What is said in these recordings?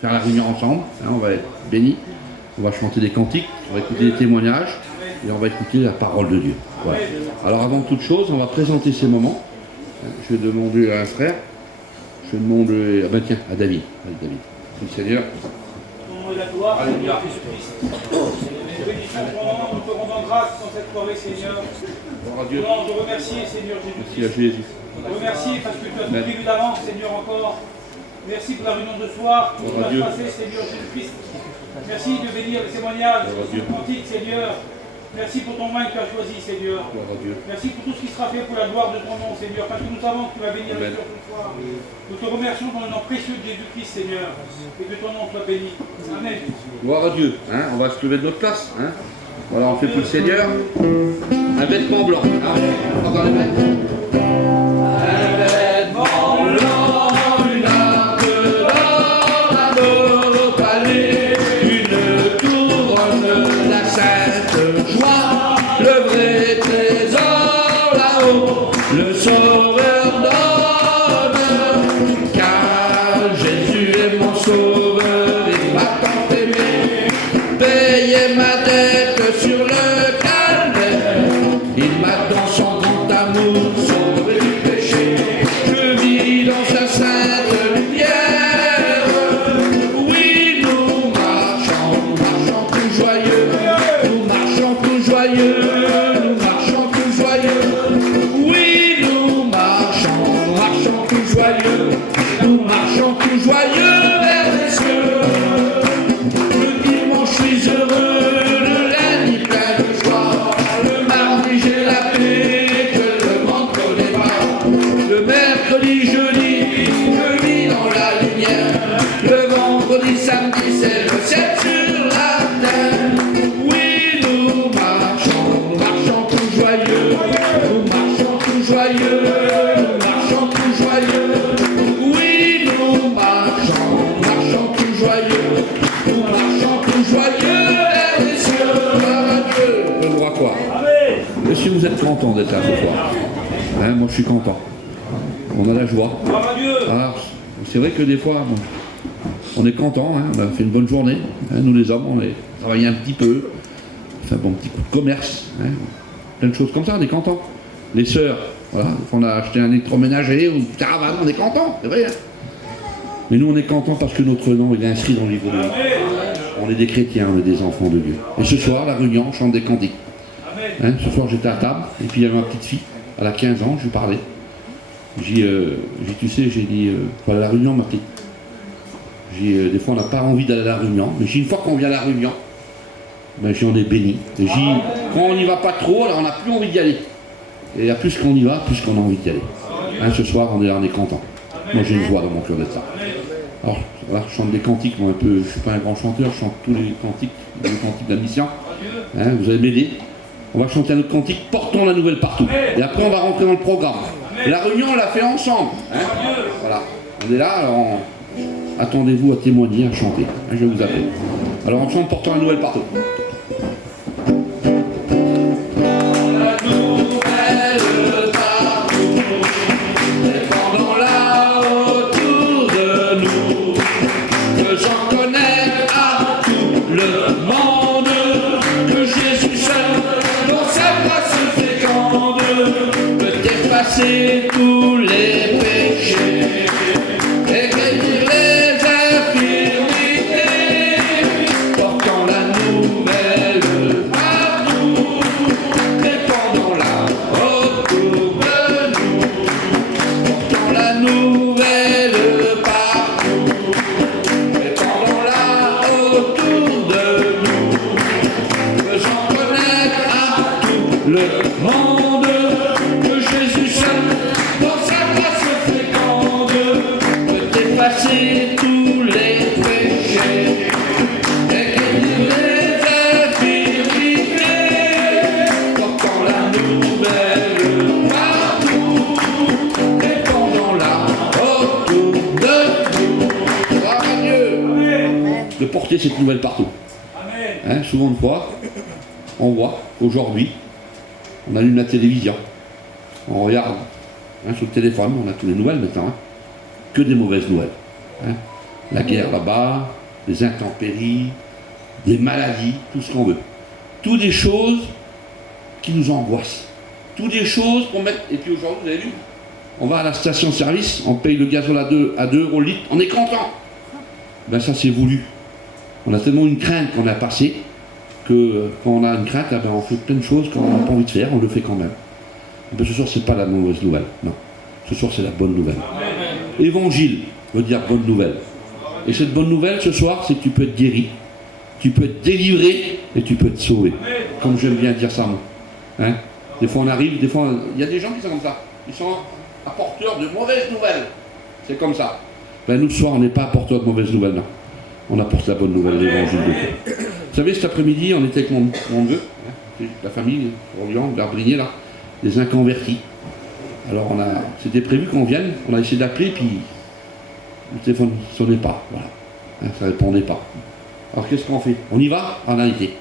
faire la réunion ensemble, hein, on va être bénis, on va chanter des cantiques, on va écouter des témoignages et on va écouter la parole de Dieu. Voilà. Alors avant toute chose, on va présenter ces moments. Je vais demander à un frère, je vais demander à David. Allez, David. Oui, Seigneur. Au nom de la gloire, Seigneur Jésus-Christ. Bénissons ton nom, nous te rendons grâce dans cette soirée, Seigneur. Gloire à Dieu. Nous te remercier, Seigneur Merci à Jésus-Christ. Jésus. Te remercier parce que tu as tout prévu d'avance, Seigneur, encore. Merci pour la réunion de soir, pour ce qui va se passer, Seigneur Jésus-Christ. Merci de bénir les témoignages, les cantiques, Seigneur. Merci pour ton main que tu as choisi, Seigneur. Merci pour tout ce qui sera fait pour la gloire de ton nom, Seigneur, parce que nous savons que tu vas bénir les cœurs ce soir. Nous te remercions dans le nom précieux de Jésus-Christ, Seigneur, et que ton nom soit béni. Amen. Gloire à Dieu. Hein, on va se lever de notre place. Hein. Voilà, on fait pour le Seigneur. Un vêtement blanc. Hein. Encore les mains. Un vêtement blanc, une arme d'or à nos palais, une couronne, la sainte joie, le vrai trésor là-haut, le sauveur donne, car Jésus est mon sauveur, il m'a tant aimé, payé ma dette sur le calvaire, il m'a dans son grand amour sauvé du péché, je vis dans sa sainte lumière, oui nous marchons tout joyeux, nous marchons tout joyeux, nous marchons tout joyeux, oui nous marchons tout joyeux, nous marchons tout joyeux vers les cieux, le dimanche je suis heureux, le lundi plein de joie, le mardi j'ai la paix que le monde connaît pas, le mercredi, jeudi, je vis dans la lumière, le vendredi, samedi, c'est le ciel sur la terre, oui nous marchons tout joyeux, nous marchons tout joyeux, nous marchons tout joyeux, oui nous marchons tout joyeux, nous marchons tout joyeux vers les cieux, gloire à Dieu. Je vois quoi? Et si vous êtes content d'être là ce soir, hein, moi je suis content. On a la joie. Gloire à Dieu. Alors, c'est vrai que des fois, bon, on est content, hein, on a fait une bonne journée. Hein, nous les hommes, on a travaillé un petit peu, fait un bon petit coup de commerce, hein, plein de choses comme ça, on est content. Les sœurs, voilà, on a acheté un électroménager ou une caravane, on est content, c'est vrai. Hein. Mais nous on est content parce que notre nom il est inscrit dans le livre de vie. On est des chrétiens, on est des enfants de Dieu. Et ce soir, la réunion, on chante des cantiques. Hein, ce soir j'étais à table, et puis il y avait ma petite fille, elle a 15 ans, je lui parlais. Tu sais, j'ai dit, voilà la réunion ma petite. Des fois on n'a pas envie d'aller à la réunion, mais une fois qu'on vient à la réunion, ben, on est béni. Et quand on n'y va pas trop, alors on n'a plus envie d'y aller. Et plus qu'on y va, plus qu'on a envie d'y aller. Hein, ce soir, on est là, on est content. Moi j'ai une joie dans mon cœur d'être là. Alors voilà, je chante des cantiques, moi un peu, je ne suis pas un grand chanteur, je chante tous les cantiques de la mission. Hein, vous allez m'aider. On va chanter un autre cantique, portons la nouvelle partout. Et après on va rentrer dans le programme. Et la réunion on l'a fait ensemble. Hein. Voilà, on est là, alors attendez-vous à témoigner, à chanter. Hein, je vais vous appeler. Alors on chante portons la nouvelle partout. Effacer tous les péchés et guérir les infirmités, portant la nouvelle partout, répandons-la autour de nous, portant la nouvelle partout, répandons-la autour de nous, faisant connaître à tout le monde. Effacer tous les péchés et guérir les infirmités, portant la nouvelle partout, répandons-la autour de nous. Gloire à Dieu de porter cette nouvelle partout. Hein, souvent de fois, on voit aujourd'hui, on allume la télévision, on regarde hein, sur le téléphone, on a toutes les nouvelles maintenant. Hein. Que des mauvaises nouvelles. Hein. La guerre là-bas, les intempéries, des maladies, tout ce qu'on veut. Toutes des choses qui nous angoissent. Toutes des choses qu'on met... Et puis aujourd'hui, vous avez vu, on va à la station-service, on paye le gazole à 2 euros le litre, on est content. Ben ça, c'est voulu. On a tellement une crainte qu'on a passée que quand on a une crainte, ben on fait plein de choses qu'on n'a pas envie de faire, on le fait quand même. Ben ce soir, c'est pas la mauvaise nouvelle, non. Ce soir, c'est la bonne nouvelle. Évangile veut dire bonne nouvelle. Et cette bonne nouvelle, ce soir, c'est que tu peux être guéri, tu peux être délivré et tu peux être sauvé. Comme j'aime bien dire ça, moi. Hein? Des fois, on arrive, des fois, il y a des gens qui sont comme ça. Ils sont apporteurs de mauvaises nouvelles. C'est comme ça. Ben, nous, ce soir, on n'est pas apporteurs de mauvaises nouvelles, non. On apporte la bonne nouvelle, l'évangile de Dieu. Vous savez, cet après-midi, on était avec mon neveu, hein, la famille, Orléans, Garbrigné, là, des inconvertis. Alors, c'était prévu qu'on vienne, on a essayé d'appeler, puis le téléphone ne sonnait pas, voilà. Hein, ça ne répondait pas. Alors, qu'est-ce qu'on fait? On y va? On a été.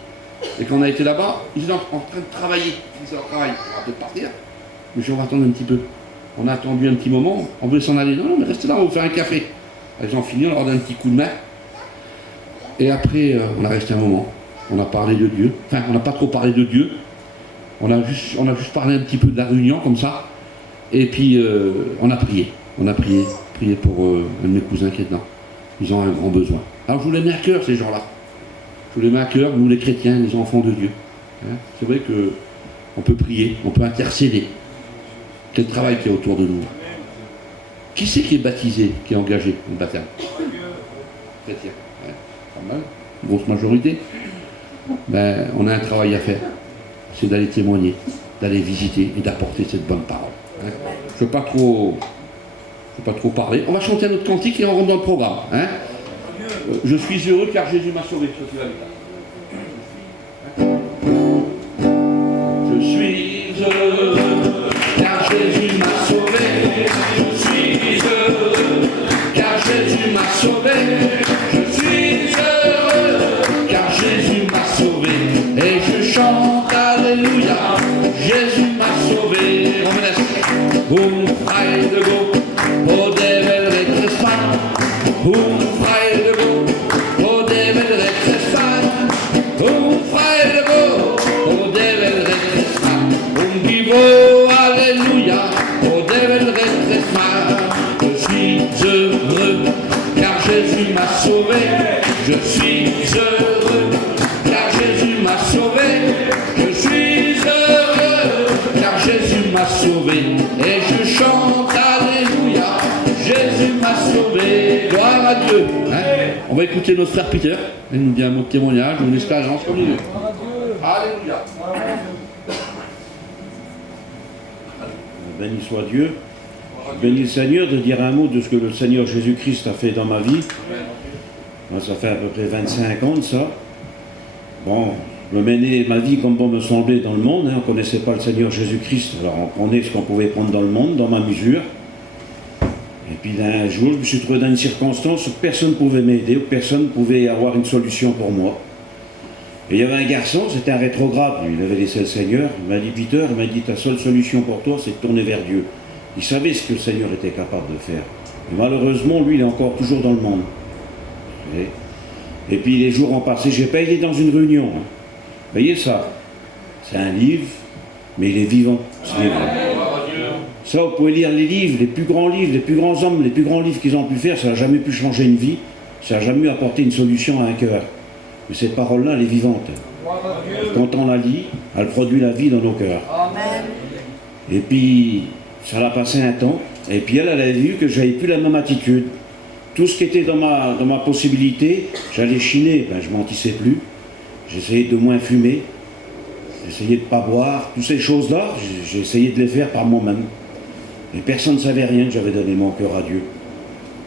Et quand on a été là-bas, ils étaient en train de travailler. Ils disaient, travail, on va peut-être partir. Mais on va attendre un petit peu. On a attendu un petit moment, on voulait s'en aller. Non, non, mais restez là, on va vous faire un café. Ils ont fini, on leur donne un petit coup de main. Et après, on a resté un moment. On a parlé de Dieu. Enfin, on n'a pas trop parlé de Dieu. On a juste parlé un petit peu de la réunion, comme ça. Et puis, on a prié. On a prié pour un de mes cousins qui est dedans. Ils ont un grand besoin. Alors, je vous les mets à cœur, ces gens-là. Je vous les mets à cœur, nous les chrétiens, les enfants de Dieu. Hein, c'est vrai qu'on peut prier, on peut intercéder. Quel travail qui est autour de nous. Qui c'est qui est baptisé, qui est engagé au baptême? Chrétien. Ouais, pas mal, grosse majorité. Ben, on a un travail à faire. C'est d'aller témoigner, d'aller visiter et d'apporter cette bonne parole. Hein. Je ne veux pas trop parler. On va chanter un autre cantique et on rentre dans le programme. Hein. Je suis heureux car Jésus m'a sauvé. Je suis heureux car Jésus m'a sauvé. Je suis heureux car Jésus m'a sauvé. Je suis heureux car Jésus m'a sauvé. Et je chante Alléluia. Jésus m'a sauvé. Frei de go, oh devil rechtesman. Frei de go, oh devil rechtesman. Frei de go, oh devil rechtesman. Vivo Alléluia, oh devil rechtesman. Je suis heureux car Jésus m'a sauvé. Je suis heureux car Jésus m'a sauvé. Je suis heureux car Jésus m'a sauvé. Et je chante Alléluia, Jésus m'a sauvé. Gloire à Dieu. Hein? On va écouter notre frère Peter. Il nous dit un mot de témoignage, une expérience comme il veut. Alléluia. Béni soit Dieu. Béni le Seigneur de dire un mot de ce que le Seigneur Jésus-Christ a fait dans ma vie. Moi, ça fait à peu près 25 ans de ça. Bon, je menais ma vie comme bon me semblait dans le monde. Hein. On ne connaissait pas le Seigneur Jésus-Christ. Alors on prenait ce qu'on pouvait prendre dans le monde, dans ma mesure. Et puis d'un jour, je me suis trouvé dans une circonstance où personne ne pouvait m'aider, où personne ne pouvait avoir une solution pour moi. Et il y avait un garçon, c'était un rétrograde, il avait laissé le Seigneur. Il m'a dit, Peter, il m'a dit, ta seule solution pour toi, c'est de tourner vers Dieu. Il savait ce que le Seigneur était capable de faire. Et malheureusement, lui, il est encore toujours dans le monde. Et puis les jours ont passé, j'ai pas été dans une réunion. Hein. Vous voyez ça? C'est un livre, mais il est vivant, ce livre. Ça, vous pouvez lire les livres, les plus grands livres, les plus grands hommes, les plus grands livres qu'ils ont pu faire, ça n'a jamais pu changer une vie, ça n'a jamais apporté une solution à un cœur. Mais cette parole-là, elle est vivante. Quand on la lit, elle produit la vie dans nos cœurs. Et puis, ça l'a passé un temps, et puis elle avait vu que j'avais plus la même attitude. Tout ce qui était dans ma possibilité, j'allais chiner, ben, je mentissais plus. J'essayais de moins fumer, j'essayais de ne pas boire, toutes ces choses-là, j'ai essayé de les faire par moi-même. Et personne ne savait rien que j'avais donné mon cœur à Dieu.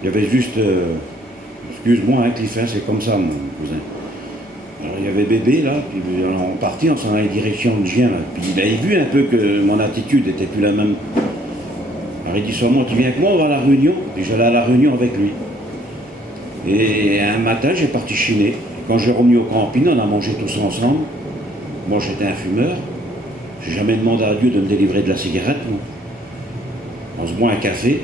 Il y avait juste, excuse-moi, hein, Cliff, hein, c'est comme ça, mon cousin. Alors il y avait bébé là, puis on partit, on s'en allait direction de Gien, là. Puis il avait vu un peu que mon attitude n'était plus la même. Alors il dit sûrement, tu viens avec moi, on va à la réunion. Et j'allais à la réunion avec lui. Et un matin, j'ai parti chiner. Quand j'ai remis au camping, on a mangé tous ensemble. Moi, j'étais un fumeur. J'ai jamais demandé à Dieu de me délivrer de la cigarette. Moi. On se boit un café.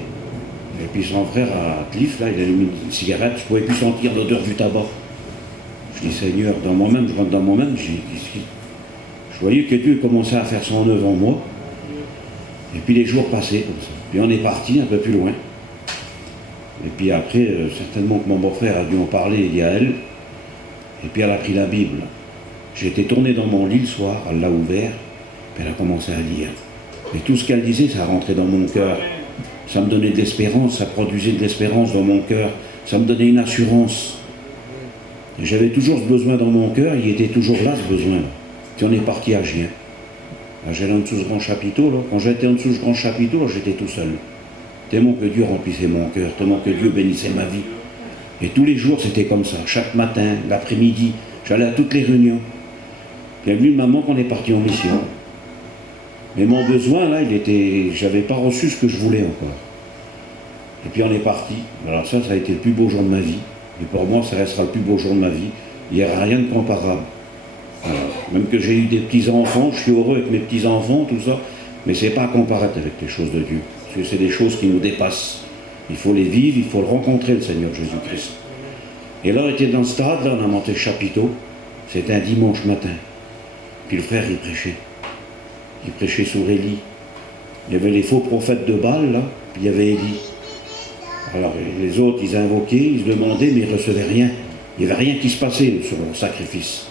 Et puis son frère à Cliff, là, il a allumé une cigarette, je ne pouvais plus sentir l'odeur du tabac. Je dis Seigneur, dans moi-même, je rentre dans moi-même, je voyais que Dieu commençait à faire son œuvre en moi. Et puis les jours passaient comme ça. Puis on est parti un peu plus loin. Et puis après, certainement que mon beau-frère a dû en parler, il y a elle. Et puis elle a pris la Bible. J'ai été tourné dans mon lit le soir, elle l'a ouvert, puis elle a commencé à lire. Et tout ce qu'elle disait, ça rentrait dans mon cœur. Ça me donnait de l'espérance, ça produisait de l'espérance dans mon cœur. Ça me donnait une assurance. Et j'avais toujours ce besoin dans mon cœur, il était toujours là ce besoin. Puis on est parti à Gien. J'allais en dessous de ce grand chapiteau, là. Quand j'étais en dessous de ce grand chapiteau, là, j'étais tout seul. Tellement que Dieu remplissait mon cœur, tellement que Dieu bénissait ma vie. Et tous les jours, c'était comme ça. Chaque matin, l'après-midi, j'allais à toutes les réunions. Il y a eu une maman qu'on est parti en mission. Mais mon besoin, là, j'avais pas reçu ce que je voulais encore. Et puis on est parti. Alors ça a été le plus beau jour de ma vie. Et pour moi, ça restera le plus beau jour de ma vie. Il n'y aura rien de comparable. Voilà. Même que j'ai eu des petits-enfants, je suis heureux avec mes petits-enfants, tout ça. Mais c'est pas comparable avec les choses de Dieu. Parce que c'est des choses qui nous dépassent. Il faut les vivre, il faut le rencontrer, le Seigneur Jésus-Christ. Et là, on était dans ce stade, là, on a monté le chapiteau. C'était un dimanche matin. Puis le frère, il prêchait. Il prêchait sur Élie. Il y avait les faux prophètes de Baal, là, puis il y avait Élie. Alors les autres, ils invoquaient, ils se demandaient, mais ils ne recevaient rien. Il n'y avait rien qui se passait sur leur sacrifice.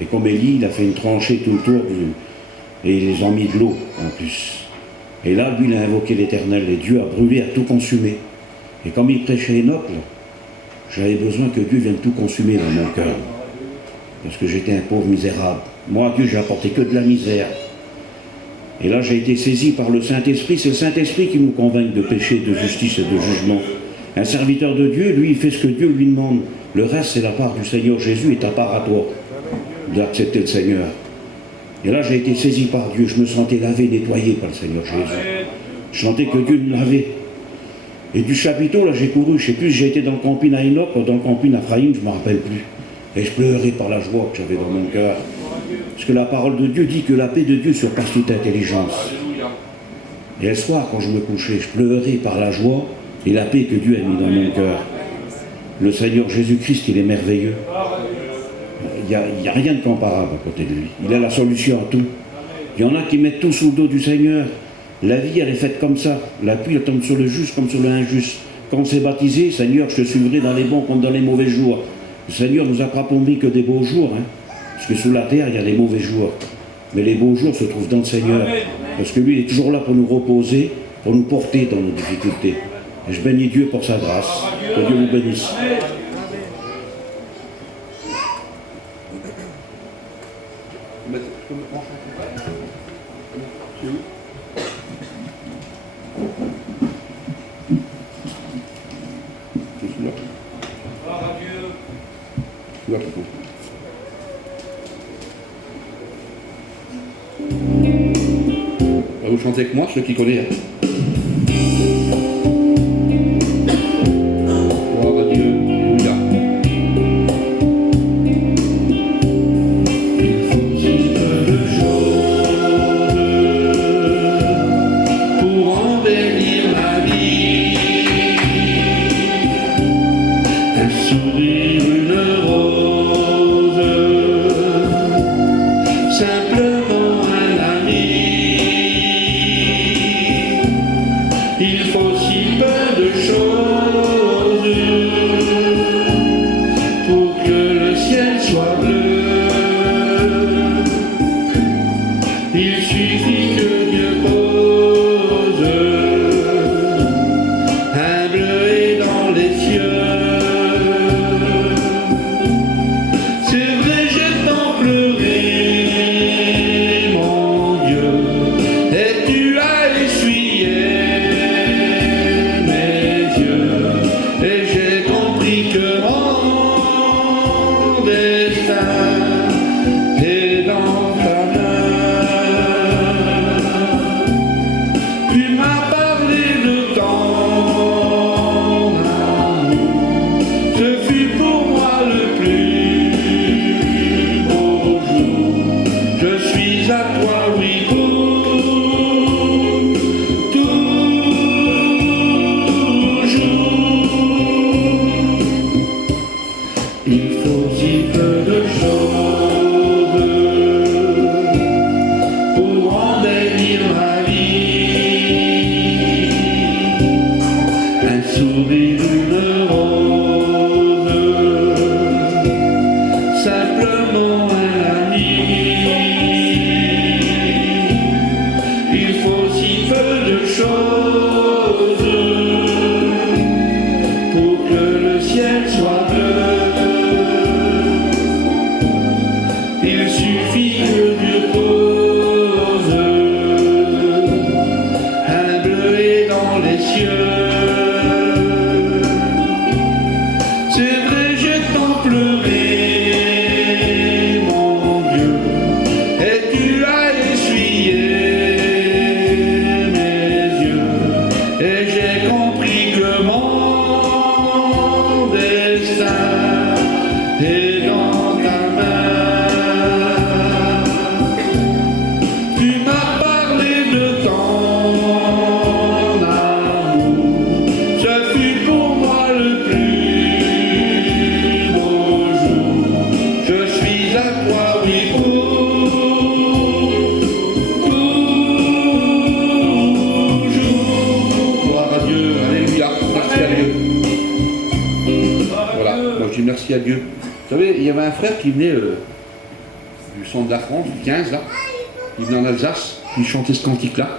Et comme Élie, il a fait une tranchée tout le tour, et ils les ont mis de l'eau, en plus. Et là, lui, il a invoqué l'Éternel, et Dieu a brûlé, a tout consumé. Et comme il prêchait Enoch, j'avais besoin que Dieu vienne tout consumer dans mon cœur. Parce que j'étais un pauvre misérable. Moi, à Dieu, j'ai apporté que de la misère. Et là, j'ai été saisi par le Saint-Esprit. C'est le Saint-Esprit qui nous convainc de péché, de justice et de jugement. Un serviteur de Dieu, lui, il fait ce que Dieu lui demande. Le reste, c'est la part du Seigneur Jésus et ta part à toi d'accepter le Seigneur. Et là, j'ai été saisi par Dieu. Je me sentais lavé, nettoyé par le Seigneur Jésus. Je sentais que Dieu me lavait. Et du chapiteau, là, j'ai couru. Je ne sais plus si j'ai été dans le camping à Enoch ou dans le camping à Phraïm, je ne me rappelle plus. Et je pleurais par la joie que j'avais dans mon cœur. Parce que la parole de Dieu dit que la paix de Dieu surpasse toute intelligence. Et le soir, quand je me couchais, je pleurais par la joie et la paix que Dieu a mis dans mon cœur. Le Seigneur Jésus-Christ, il est merveilleux. Il n'y a rien de comparable à côté de lui. Il a la solution à tout. Il y en a qui mettent tout sous le dos du Seigneur. La vie, elle est faite comme ça. La pluie, elle tombe sur le juste comme sur le injuste. Quand on s'est baptisé, Seigneur, je te suivrai dans les bons comme dans les mauvais jours. Le Seigneur nous a pas promis que des beaux jours. Parce que sous la terre, il y a des mauvais jours. Mais les beaux jours se trouvent dans le Seigneur. Parce que lui, il est toujours là pour nous reposer, pour nous porter dans nos difficultés. Et je bénis Dieu pour sa grâce. Que Dieu vous bénisse. Vous chantez avec moi, ceux qui connaissent. Gloire à Dieu. Alléluia. Il faut si peu de choses pour embellir ma vie. Un sourire, une rose, simplement un ami. faut si peu de choses pour embellir ma vie. Un sourire, une rose, simplement un ami. Il faut si peu de choses pour que le ciel soit bleu. Il suffit que Dieu pose un bleuet dans les cieux. C'est vrai, j'ai tant pleuré, mon Dieu, et tu as essuyé mes yeux, et j'ai compris que mon destin est dans ta main. Tu m'as parlé de ton amour, ce fut pour moi le plus beau jour. Je suis à toi, oui, toujours. Gloire à Dieu, alléluia, merci à Dieu. Voilà, moi je dis merci à Dieu. Vous savez, il y avait un frère qui venait du centre de la France, du 15 là, il venait en Alsace, il chantait ce cantique-là.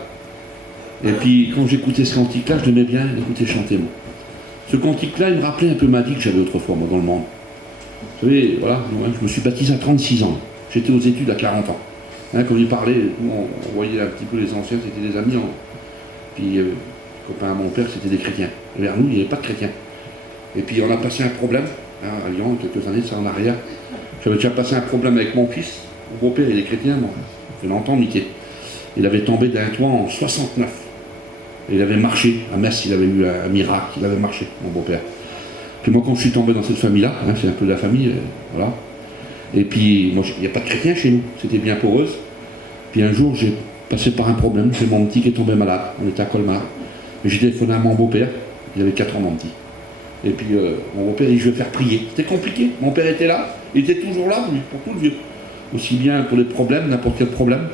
Et puis quand j'écoutais ce cantique-là, je l'aimais bien écouter chanter moi. Ce cantique-là, il me rappelait un peu ma vie que j'avais autrefois, moi, dans le monde. Vous savez, voilà, moi, je me suis baptisé à 36 ans. J'étais aux études à 40 ans. Hein, quand il parlait, on voyait un petit peu les anciens, c'était des amis. Puis les copains à mon père, c'était des chrétiens. Et vers nous, il n'y avait pas de chrétiens. Et puis on a passé un problème, hein, à Lyon, quelques années de ça en arrière. J'avais déjà passé un problème avec mon fils. Mon beau-père, il est chrétien, moi. Ça fait longtemps, Mickey. Il avait tombé d'un toit en 69. Et il avait marché. À Metz, il avait eu un miracle. Il avait marché, mon beau-père. Puis moi, quand je suis tombé dans cette famille-là, hein, c'est un peu de la famille, voilà. Et puis, moi, il n'y a pas de chrétiens chez nous. C'était bien poreuse. Puis un jour, j'ai passé par un problème. C'est mon petit qui est tombé malade. On était à Colmar. Et j'ai téléphoné à mon beau-père. Il avait 4 ans, mon petit. Et puis, mon beau-père, il dit, je vais faire prier. C'était compliqué. Mon père était là. Il était toujours là, lui, pour tout le vieux. Aussi bien pour les problèmes, n'importe quel problème.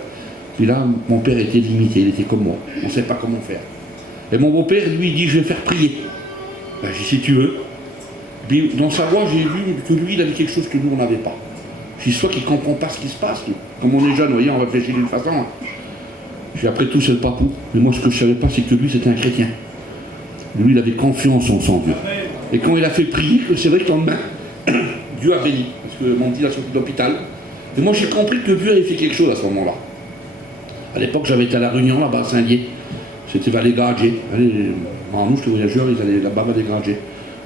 Puis là, mon père était limité. Il était comme moi. On ne savait pas comment faire. Et mon beau-père, lui, il dit, je vais faire prier. Ben, j'ai dit, si tu veux. Puis, dans sa voix, j'ai vu que lui, il avait quelque chose que nous, on n'avait pas. J'ai dit, soit qu'il ne comprend pas ce qui se passe. Comme on est jeune, vous voyez, on réfléchit d'une façon. J'ai dit, après tout, c'est le papou. Mais moi, ce que je ne savais pas, c'est que lui, c'était un chrétien. Lui, il avait confiance en son Dieu. Et quand il a fait prier, c'est vrai que le lendemain, Dieu a béni. Parce que mon petit a sorti de l'hôpital. Et moi, j'ai compris que Dieu avait fait quelque chose à ce moment-là. À l'époque, j'avais été à La Réunion, là-bas, à Saint-Dié. C'était Vallée-Gradgé. En nous, j'étais voyageur, ils allaient là-bas, Vallée-Gradgé.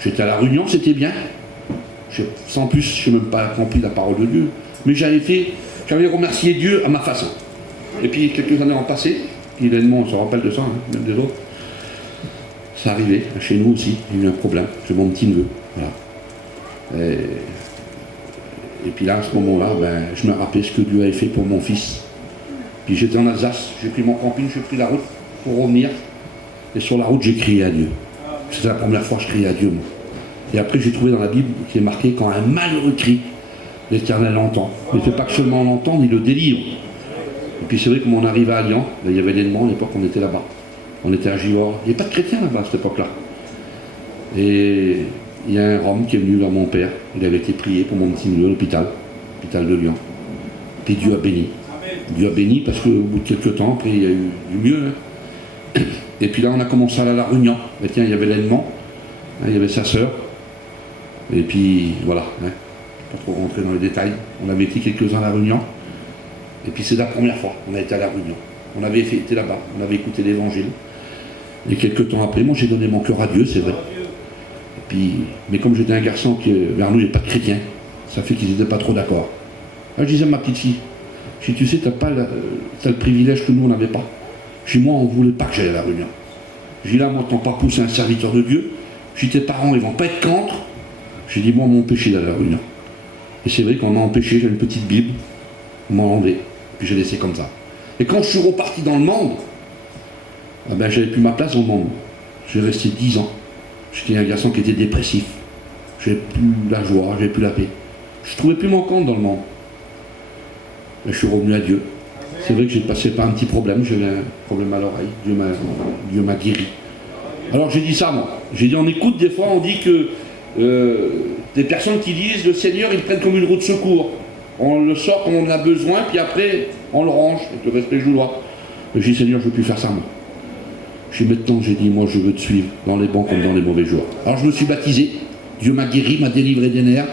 J'étais à La Réunion, c'était bien. Sans plus, je n'ai même pas compris la parole de Dieu. Mais j'avais remercié Dieu à ma façon. Et puis, quelques années ont passé. Évidemment, on se rappelle de ça, hein, même des autres. Ça arrivait, chez nous aussi, il y a eu un problème. J'ai mon petit neveu, voilà. Et puis là, à ce moment-là, ben, je me rappelais ce que Dieu avait fait pour mon fils. Puis j'étais en Alsace, j'ai pris mon camping, j'ai pris la route pour revenir. Et sur la route, j'ai crié à Dieu. C'était la première fois que je criais à Dieu, moi. Et après, j'ai trouvé dans la Bible qui est marqué, quand un malheureux crie, l'Éternel l'entend. Il ne fait pas que seulement l'entendre, il le délivre. Et puis c'est vrai que quand on arrivait à Lyon, il y avait l'élément, à l'époque, on était là-bas. On était à Givors. Il n'y avait pas de chrétiens là-bas à cette époque-là. Et il y a un Rome qui est venu vers mon père. Il avait été prié pour mon petit neveu à l'hôpital de Lyon. Puis Dieu a béni. Dieu a béni parce qu'au bout de quelques temps, après il y a eu du mieux. Hein. Et puis là, on a commencé à aller à La Réunion. Et tiens, il y avait l'élément, hein, il y avait sa sœur. Et puis voilà, hein, pas trop rentrer dans les détails. On avait été quelques-uns à La Réunion. Et puis c'est la première fois qu'on a été à La Réunion. On avait été là-bas, on avait écouté l'évangile. Et quelques temps après, moi j'ai donné mon cœur à Dieu, c'est vrai. Et puis, mais comme j'étais un garçon qui, vers nous, il n'y a pas de chrétiens, ça fait qu'ils n'étaient pas trop d'accord. Là, je disais à ma petite fille, je dis, tu sais, t'as le privilège que nous, on n'avait pas. Je dis, moi, on ne voulait pas que j'aille à La Réunion. Je dis, là, moi, ton papa, c'est un serviteur de Dieu. Je dis, tes parents, ils ne vont pas être contre. J'ai dit, moi, on m'a empêché d'aller à La Réunion. Et c'est vrai qu'on m'a empêché, j'ai une petite Bible, on m'a enlevé, puis j'ai laissé comme ça. Et quand je suis reparti dans le monde, eh ben, j'avais plus ma place dans le monde. J'ai resté 10 ans. J'étais un garçon qui était dépressif. J'avais plus la joie, j'avais plus la paix. Je ne trouvais plus mon compte dans le monde. Et je suis revenu à Dieu. C'est vrai que j'ai passé par un petit problème, j'avais un problème à l'oreille, Dieu m'a guéri. Alors j'ai dit ça moi, j'ai dit on écoute des fois, on dit que des personnes qui disent le Seigneur ils prennent comme une roue de secours. On le sort quand on en a besoin, puis après on le range, avec le respect que je dois. J'ai dit Seigneur je ne veux plus faire ça moi. Maintenant j'ai dit moi je veux te suivre, dans les bons comme dans les mauvais jours. Alors je me suis baptisé, Dieu m'a guéri, m'a délivré des nerfs.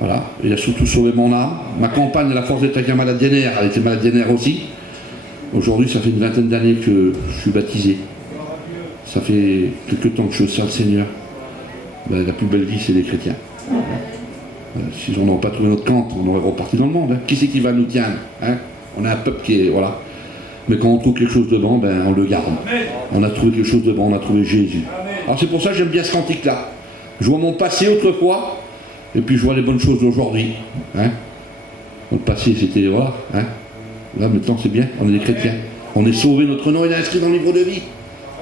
Voilà, il a surtout sauvé mon âme. Ma compagne, à la force d'être avec un malade des nerfs, elle était malade des nerfs aussi. Aujourd'hui, ça fait une vingtaine d'années que je suis baptisé. Ça fait quelques temps que je sers le Seigneur. Ben, la plus belle vie, c'est les chrétiens. Si on n'aurait pas trouvé notre camp, on aurait reparti dans le monde. Hein. Qui c'est qui va nous tenir hein? On a un peuple qui est... Voilà. Mais quand on trouve quelque chose de bon, ben, on le garde. On a trouvé quelque chose de bon, on a trouvé Jésus. Alors c'est pour ça que j'aime bien ce cantique-là. Je vois mon passé autrefois, et puis je vois les bonnes choses d'aujourd'hui. Hein? Le passé, c'était... Voilà. Hein? Là, maintenant, c'est bien. On est des chrétiens. On est sauvés. Notre nom, il est inscrit dans le livre de vie.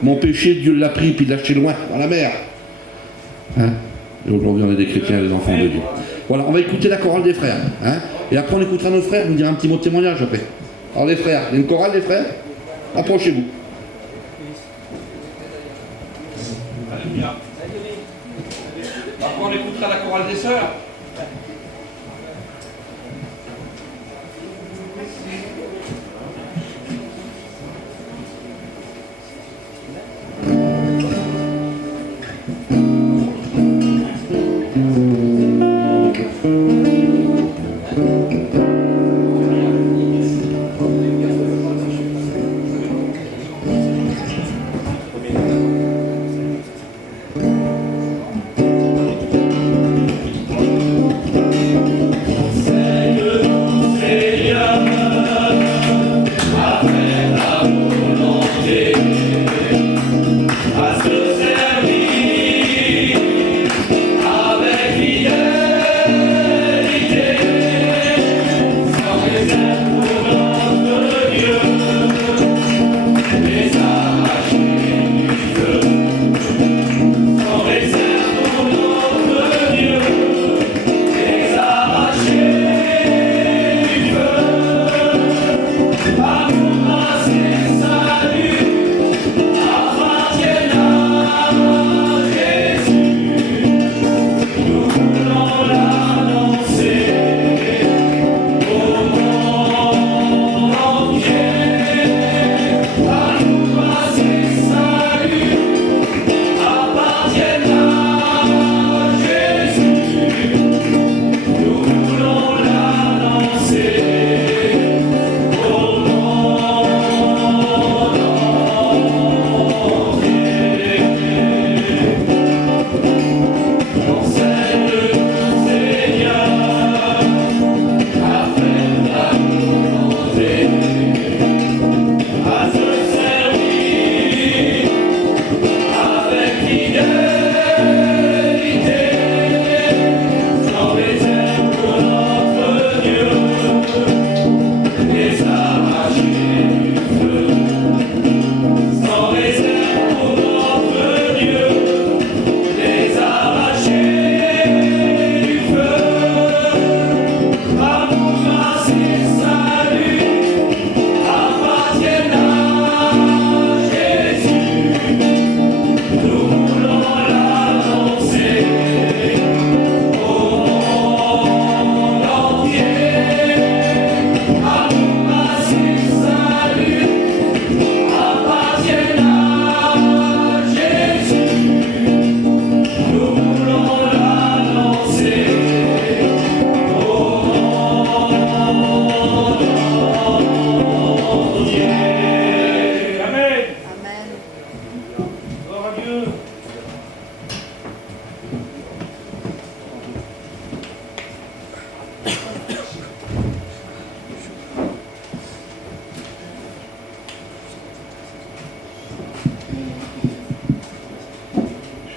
Mon péché, Dieu l'a pris, puis il l'a jeté loin, dans la mer. Hein? Et aujourd'hui, on est des chrétiens, les enfants de Dieu. Voilà, on va écouter la chorale des frères. Hein? Et après, on écoutera nos frères, on dira un petit mot de témoignage après. Alors, les frères, il y a une chorale, les frères? Approchez-vous. Alléluia. Après, on écoutera la chorale des sœurs.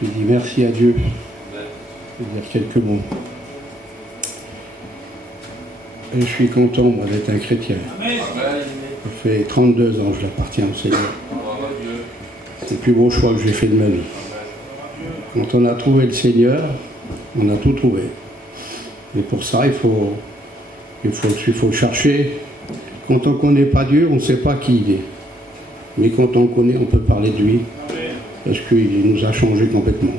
Je dis merci à Dieu. Je vais dire quelques mots. Et je suis content, moi, d'être un chrétien. Ça fait 32 ans que j'appartiens au Seigneur. C'est le plus beau choix que j'ai fait de ma vie. Quand on a trouvé le Seigneur, on a tout trouvé. Et pour ça, il faut chercher. Quand on ne connaît pas Dieu, on ne sait pas qui il est. Mais quand on connaît, on peut parler de lui. Parce qu'il nous a changé complètement.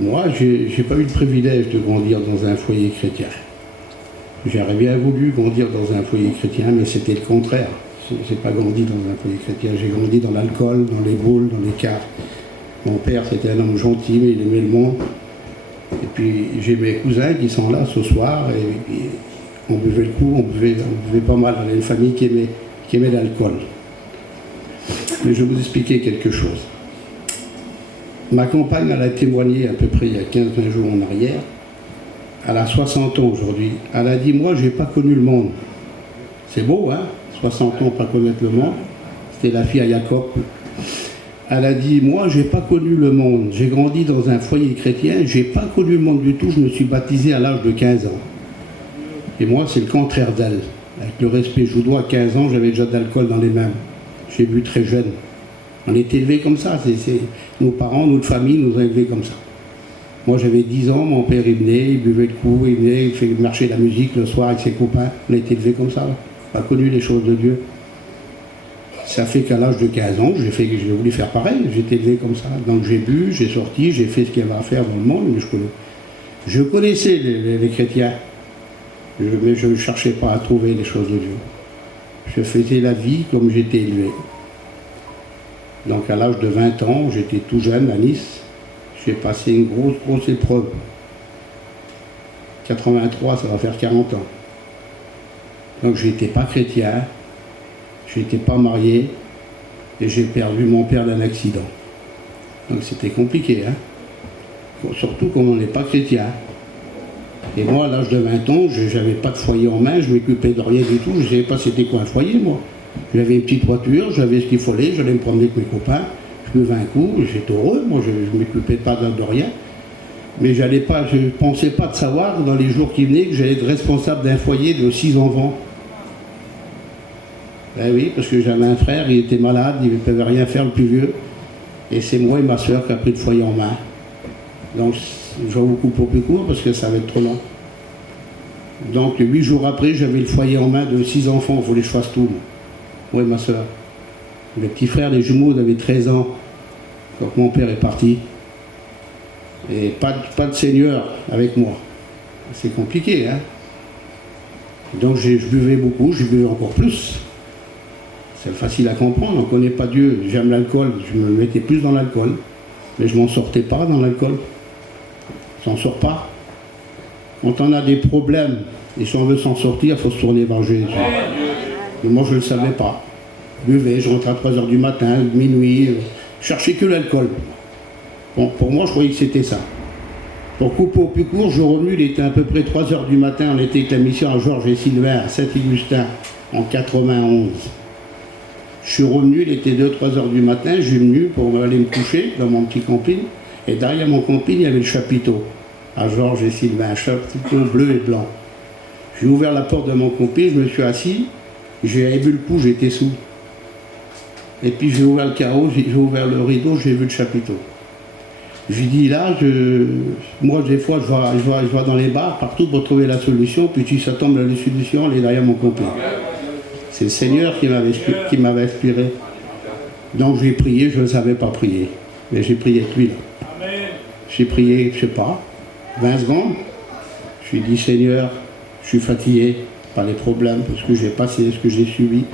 Moi, je n'ai pas eu le privilège de grandir dans un foyer chrétien. J'aurais bien voulu grandir dans un foyer chrétien, mais c'était le contraire. Je n'ai pas grandi dans un foyer chrétien. J'ai grandi dans l'alcool, dans les boules, dans les cartes. Mon père, c'était un homme gentil, mais il aimait le monde. Et puis, j'ai mes cousins qui sont là ce soir, et on buvait le coup, on buvait pas mal. On avait une famille qui aimait l'alcool. Mais je vais vous expliquer quelque chose. Ma compagne, elle a témoigné à peu près il y a 15-20 jours en arrière. Elle a 60 ans aujourd'hui. Elle a dit, moi, je n'ai pas connu le monde. C'est beau, hein, 60 ans, pas connaître le monde. C'était la fille à Jacob. Elle a dit, moi, je n'ai pas connu le monde. J'ai grandi dans un foyer chrétien. Je n'ai pas connu le monde du tout. Je me suis baptisé à l'âge de 15 ans. Et moi, c'est le contraire d'elle. Avec le respect, je vous dois, à 15 ans, j'avais déjà de l'alcool dans les mains. J'ai bu très jeune. On est élevés comme ça. Nos parents, notre famille nous ont élevés comme ça. Moi, j'avais 10 ans, mon père, il venait, il buvait le coup, il venait, il fait marcher la musique le soir avec ses copains. On a été élevés comme ça. On a connu les choses de Dieu. Ça fait qu'à l'âge de 15 ans, j'ai voulu faire pareil. J'ai été élevé comme ça. Donc j'ai bu, j'ai sorti, j'ai fait ce qu'il y avait à faire dans le monde. Mais je connaissais les chrétiens. Mais je ne cherchais pas à trouver les choses de Dieu. Je faisais la vie comme j'étais élevé. Donc à l'âge de 20 ans, j'étais tout jeune à Nice. J'ai passé une grosse épreuve. 83, ça va faire 40 ans. Donc je n'étais pas chrétien, je n'étais pas marié, et j'ai perdu mon père d'un accident. Donc c'était compliqué, hein. Surtout quand on n'est pas chrétien. Et moi, à l'âge de 20 ans, je n'avais pas de foyer en main, je ne m'occupais de rien du tout, je ne savais pas c'était quoi un foyer, moi. J'avais une petite voiture, j'avais ce qu'il fallait, j'allais me promener avec mes copains, je buvais un coup, j'étais heureux, moi je ne m'occupais pas de rien. Mais je ne pensais pas de savoir, dans les jours qui venaient, que j'allais être responsable d'un foyer de 6 enfants. Ben oui, parce que j'avais un frère, il était malade, il ne pouvait rien faire, le plus vieux. Et c'est moi et ma soeur qui a pris le foyer en main. Donc je vais vous couper au plus court parce que ça va être trop long. Donc 8 jours après, j'avais le foyer en main de 6 enfants, il fallait que je fasse tout. Moi et ma soeur. Le petit frère, les jumeaux, avaient 13 ans quand mon père est parti. Et pas de seigneur avec moi. C'est compliqué, hein. Donc je buvais beaucoup, je buvais encore plus. C'est facile à comprendre, on ne connaît pas Dieu. J'aime l'alcool, je me mettais plus dans l'alcool. Mais je ne m'en sortais pas dans l'alcool. Je n'en sors pas. Quand on a des problèmes, et si on veut s'en sortir, il faut se tourner vers Jésus. Mais moi, je ne le savais pas. Je buvais, je rentrais à 3h du matin, minuit, je cherchais que l'alcool. Bon, pour moi, je croyais que c'était ça. Pour couper au plus court, je revenu, il était à peu près 3h du matin, on était avec la mission à Georges et Sylvain, à Saint-Augustin, en 91. Je suis revenu, il était 2-3h du matin, je suis venu pour aller me coucher dans mon petit camping, et derrière mon camping, il y avait le chapiteau, à Georges et Sylvain, un chapiteau bleu et blanc. J'ai ouvert la porte de mon camping, je me suis assis, j'ai bu le coup, j'étais sous. Et puis j'ai ouvert le carreau, j'ai ouvert le rideau, j'ai vu le chapiteau. J'ai dit là, moi des fois je vais dans les bars partout pour trouver la solution, puis si ça tombe la solution, elle est derrière mon camping. C'est le Seigneur qui m'avait inspiré. Donc j'ai prié, je ne savais pas prier. Mais j'ai prié avec lui là. J'ai prié, je ne sais pas, 20 secondes. Je lui ai dit, Seigneur, je suis fatigué par les problèmes, parce que j'ai passé ce que j'ai subi.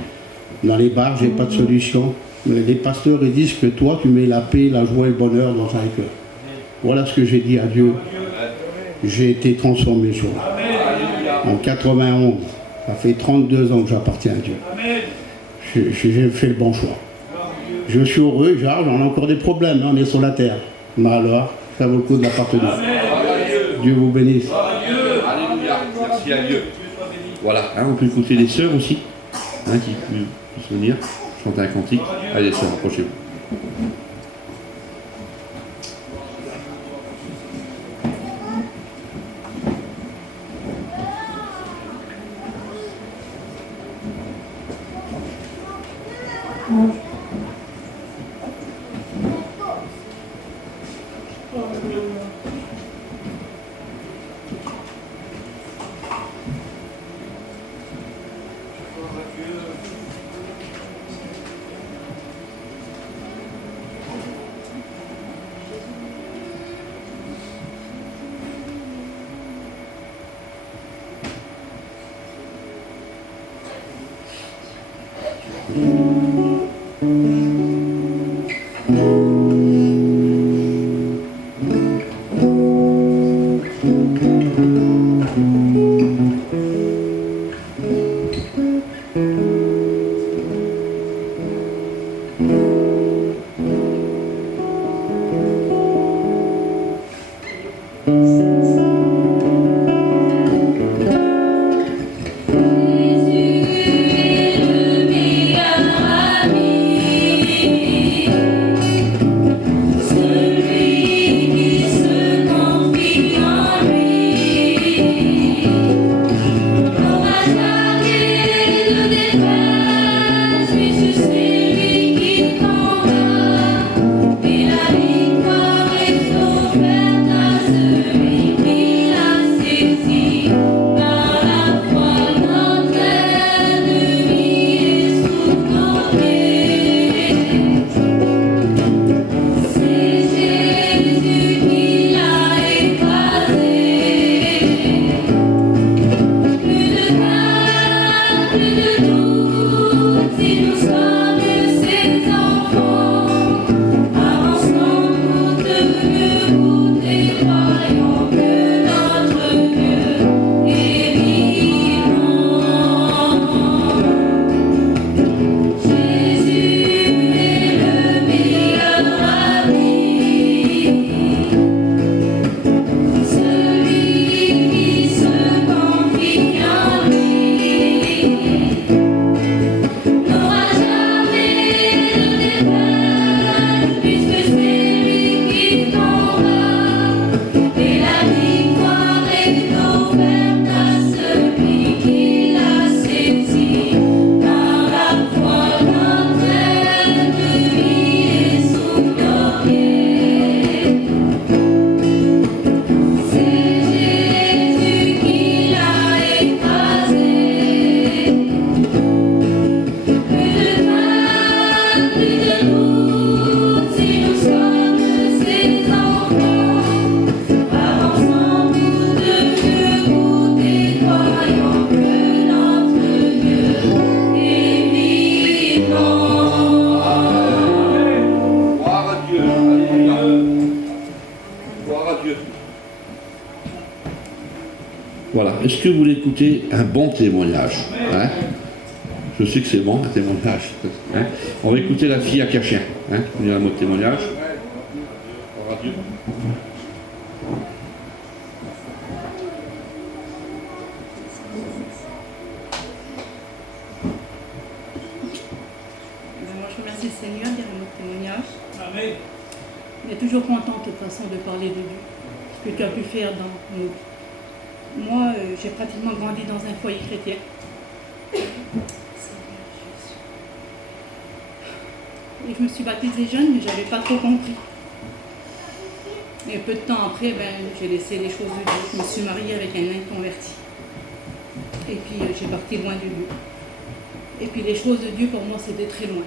Dans les bars, j'ai pas de solution. Mais les pasteurs, ils disent que toi, tu mets la paix, la joie et le bonheur dans un cœur. Voilà ce que j'ai dit à Dieu. J'ai été transformé ce jour-là. En 91. Ça fait 32 ans que j'appartiens à Dieu. J'ai fait le bon choix. Je suis heureux, j'en ai encore des problèmes, hein, on est sur la terre. Mais alors, ça vaut le coup de l'appartenir. Dieu vous bénisse. Alléluia, merci à Dieu. Voilà, hein, on peut écouter les sœurs aussi, hein, qui peuvent venir chanter un cantique. Allez, sœurs, approchez-vous. Voilà. Est-ce que vous voulez écouter un bon témoignage, hein? Je sais que c'est bon, un témoignage. Hein? On va écouter la fille à Cachin. Hein? Il y a un mot de témoignage. En radio. Moi, je remercie le Seigneur, dire un mot de témoignage. Amen. On est toujours content de toute façon de parler de Dieu, ce que tu as pu faire dans nos vies. Moi, j'ai pratiquement grandi dans un foyer chrétien. Et je me suis baptisée jeune, mais je n'avais pas trop compris. Et peu de temps après, j'ai laissé les choses de Dieu. Je me suis mariée avec un inconverti. Et puis, j'ai parti loin de Dieu. Et puis, les choses de Dieu, pour moi, c'était très loin.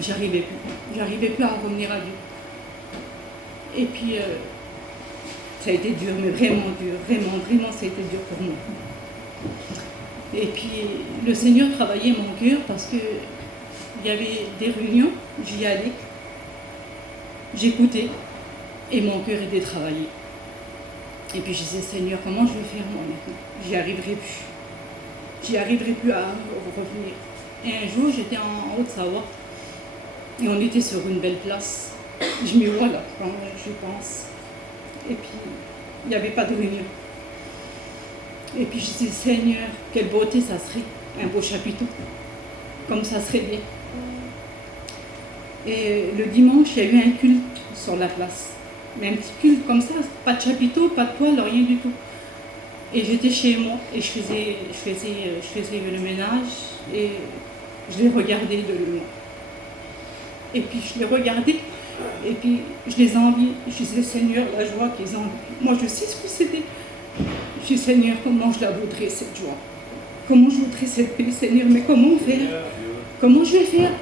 J'arrivais plus. J'arrivais plus à revenir à Dieu. Et puis, ça a été dur, mais vraiment dur. Vraiment, vraiment, ça a été dur pour moi. Et puis, le Seigneur travaillait mon cœur parce que il y avait des réunions, j'y allais, j'écoutais, et mon cœur était travaillé. Et puis je disais, Seigneur, comment je vais faire moi maintenant? J'y arriverai plus. J'y arriverai plus à revenir. Et un jour, j'étais en Haute-Savoie, et on était sur une belle place. Je me vois là, quand je pense. Et puis, il n'y avait pas de réunion. Et puis je disais, Seigneur, quelle beauté ça serait, un beau chapiteau. Comme ça serait bien. Et le dimanche, il y a eu un culte sur la place. Mais un petit culte comme ça, pas de chapiteau, pas de toile, rien du tout. Et j'étais chez moi et je faisais le ménage et je les regardais de loin. Et puis je les regardais et puis je les enviais. Je disais, Seigneur, la joie qu'ils ont. Moi, je sais ce que c'était. Je dis, Seigneur, comment je la voudrais, cette joie? Comment je voudrais cette paix, Seigneur? Mais comment faire? Comment je vais faire?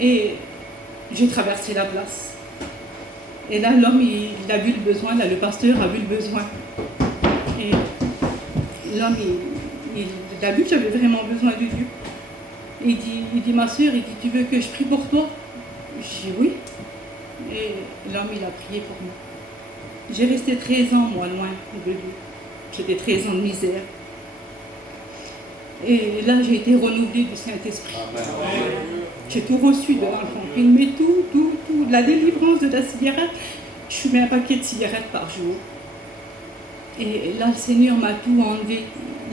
Et j'ai traversé la place. Et là, l'homme, il a vu le besoin, là, le pasteur a vu le besoin. Et l'homme, il a vu que j'avais vraiment besoin de Dieu. Il dit, ma soeur, il dit, tu veux que je prie pour toi? Je dis, oui. Et l'homme, il a prié pour moi. J'ai resté 13 ans, moi, loin de Dieu. J'étais 13 ans de misère. Et là, j'ai été renouvelée du Saint-Esprit. J'ai tout reçu de l'enfant. Il met tout. La délivrance de la cigarette, je fumais un paquet de cigarettes par jour. Et là, le Seigneur m'a tout enlevé.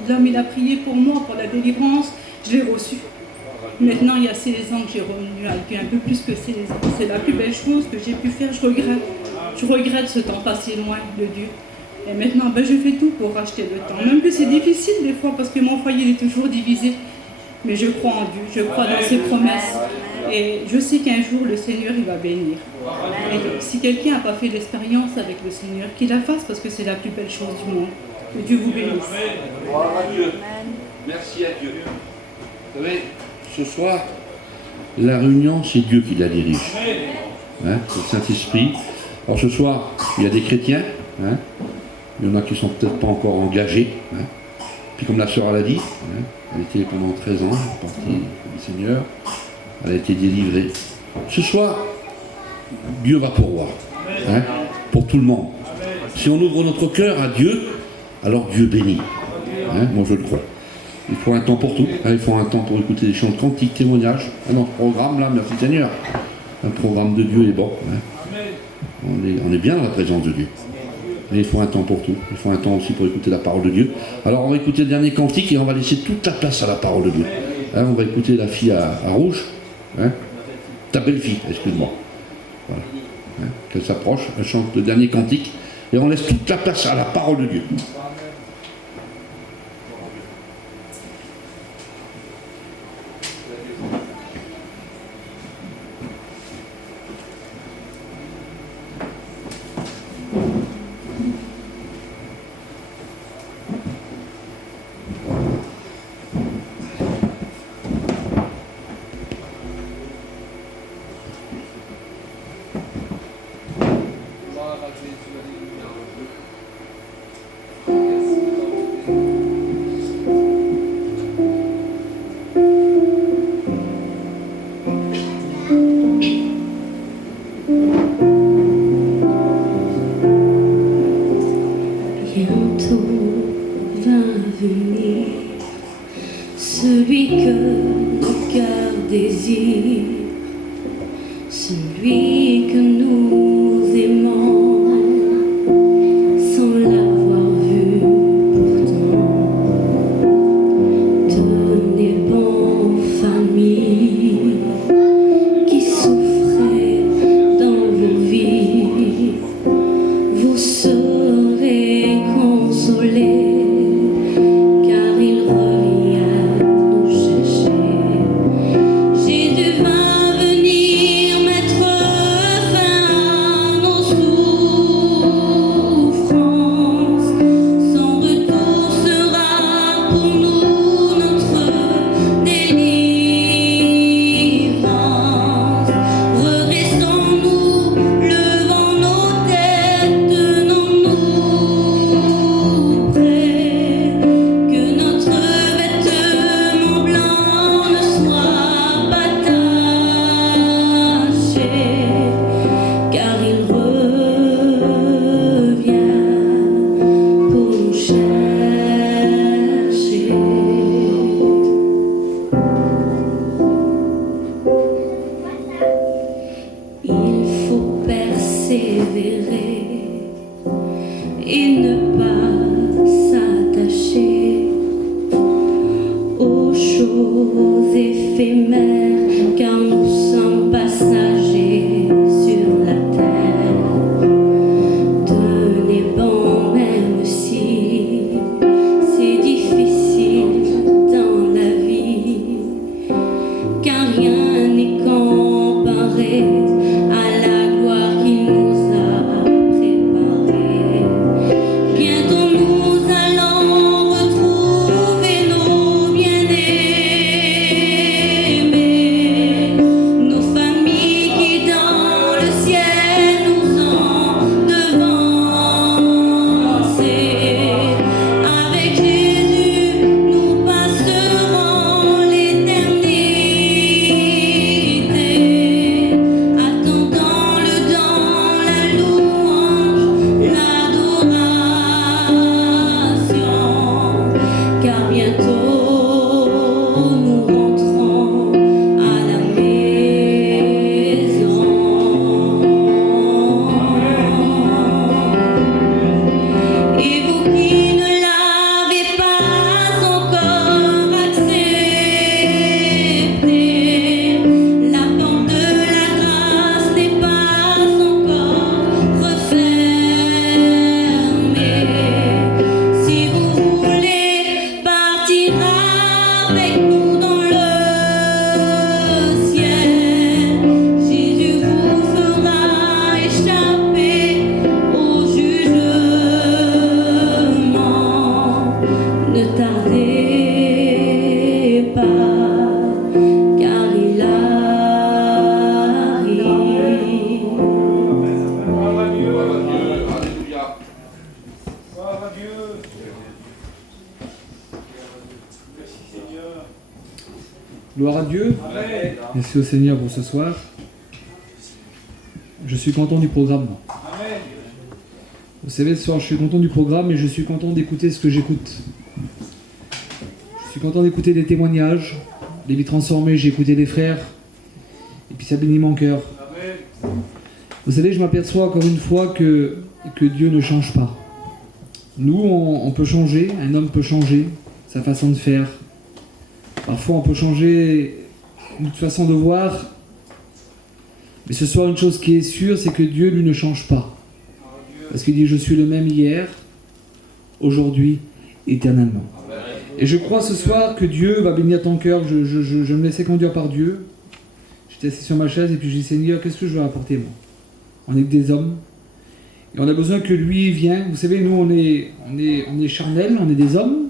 L'homme, il a prié pour moi, pour la délivrance. Je l'ai reçu. Maintenant, il y a 16 ans que j'ai revenu à Dieu, un peu plus que 16 ans. C'est la plus belle chose que j'ai pu faire. Je regrette ce temps passé loin de Dieu. Et maintenant, je fais tout pour racheter le temps. Même que c'est difficile des fois parce que mon foyer est toujours divisé. Mais je crois en Dieu, je crois dans ses promesses. Et je sais qu'un jour, le Seigneur, il va bénir. Et donc, si quelqu'un n'a pas fait l'expérience avec le Seigneur, qu'il la fasse parce que c'est la plus belle chose du monde. Que Dieu vous bénisse. Gloire à Dieu. Merci à Dieu. Vous savez, ce soir, la réunion, c'est Dieu qui la dirige. Hein, c'est le Saint-Esprit. Alors ce soir, il y a des chrétiens. Hein, il y en a qui ne sont peut-être pas encore engagés. Hein. Puis comme la sœur l'a dit, hein, elle était pendant 13 ans, partie du Seigneur. Elle a été délivrée. Ce soir, Dieu va pourvoir. Hein, pour tout le monde. Si on ouvre notre cœur à Dieu, alors Dieu bénit. Hein, moi je le crois. Il faut un temps pour tout. Hein, il faut un temps pour écouter des chants de cantiques, témoignages. Ah non, ce programme-là, merci Seigneur. Un programme de Dieu est bon. Hein. On est bien dans la présence de Dieu. Mais il faut un temps pour tout. Il faut un temps aussi pour écouter la parole de Dieu. Alors on va écouter le dernier cantique et on va laisser toute la place à la parole de Dieu. Hein, on va écouter la fille à rouge. Hein, ta belle-fille, excuse-moi. Voilà. Hein, qu'elle s'approche, elle chante le dernier cantique. Et on laisse toute la place à la parole de Dieu. Gloire à Jésus, alléluia. bientôt va venir, celui que le cœur désire, celui que nous aimons sans l'avoir vu pourtant. Tenez bon, famille qui souffrez dans vos vies, vous serez consolés, car il revient nous chercher. Jésus va venir mettre fin à nos souffrances. Son retour sera pour nous notre délivrance. Redressons-nous, levons nos têtes, tenons-nous prêts, que notre vêtement blanc ne soit pas taché, car il revient pour nous chercher. Il faut persévérer et ne pas s'attacher aux choses éphémères, car nous sommes passagers sur la terre. Tenez bon, même si c'est difficile dans la vie, car rien n'est comparé à la gloire qu'il nous a préparée. Bientôt nous allons retrouver nos bien-aimés, nos familles qui dans le ciel nous ont devancés. Avec Jésus, nous passerons l'éternité, attendant le don, la louange, l'adoration, car bientôt nous rentrons à la maison. Et vous qui ne l'avez pas encore accepté, la porte de la grâce n'est pas encore refermée. Si vous voulez partir avec nous dans le ciel, Jésus vous fera échapper au jugement. Ne tardez pas, car il arrive. Gloire à Dieu. Alléluia. Gloire à Dieu. Merci Seigneur. Gloire à Dieu. Amen. Merci au Seigneur pour ce soir. Je suis content du programme. Amen. Vous savez, ce soir, je suis content du programme et je suis content d'écouter ce que j'écoute. Je suis content d'écouter des témoignages, les vies transformées, j'ai écouté les frères, et puis ça bénit mon cœur. Amen. Vous savez, je m'aperçois encore une fois que Dieu ne change pas. Nous, on peut changer, un homme peut changer sa façon de faire. Parfois, on peut changer notre façon de voir. Mais ce soir, une chose qui est sûre, c'est que Dieu, lui, ne change pas. Parce qu'il dit, je suis le même hier, aujourd'hui, éternellement. Et je crois ce soir que Dieu va bénir ton cœur. Je me laissais conduire par Dieu. J'étais assis sur ma chaise et puis je dis, Seigneur, qu'est-ce que je veux apporter, moi? On est que des hommes. Et on a besoin que lui vienne. Vous savez, nous, on est charnels, on est des hommes.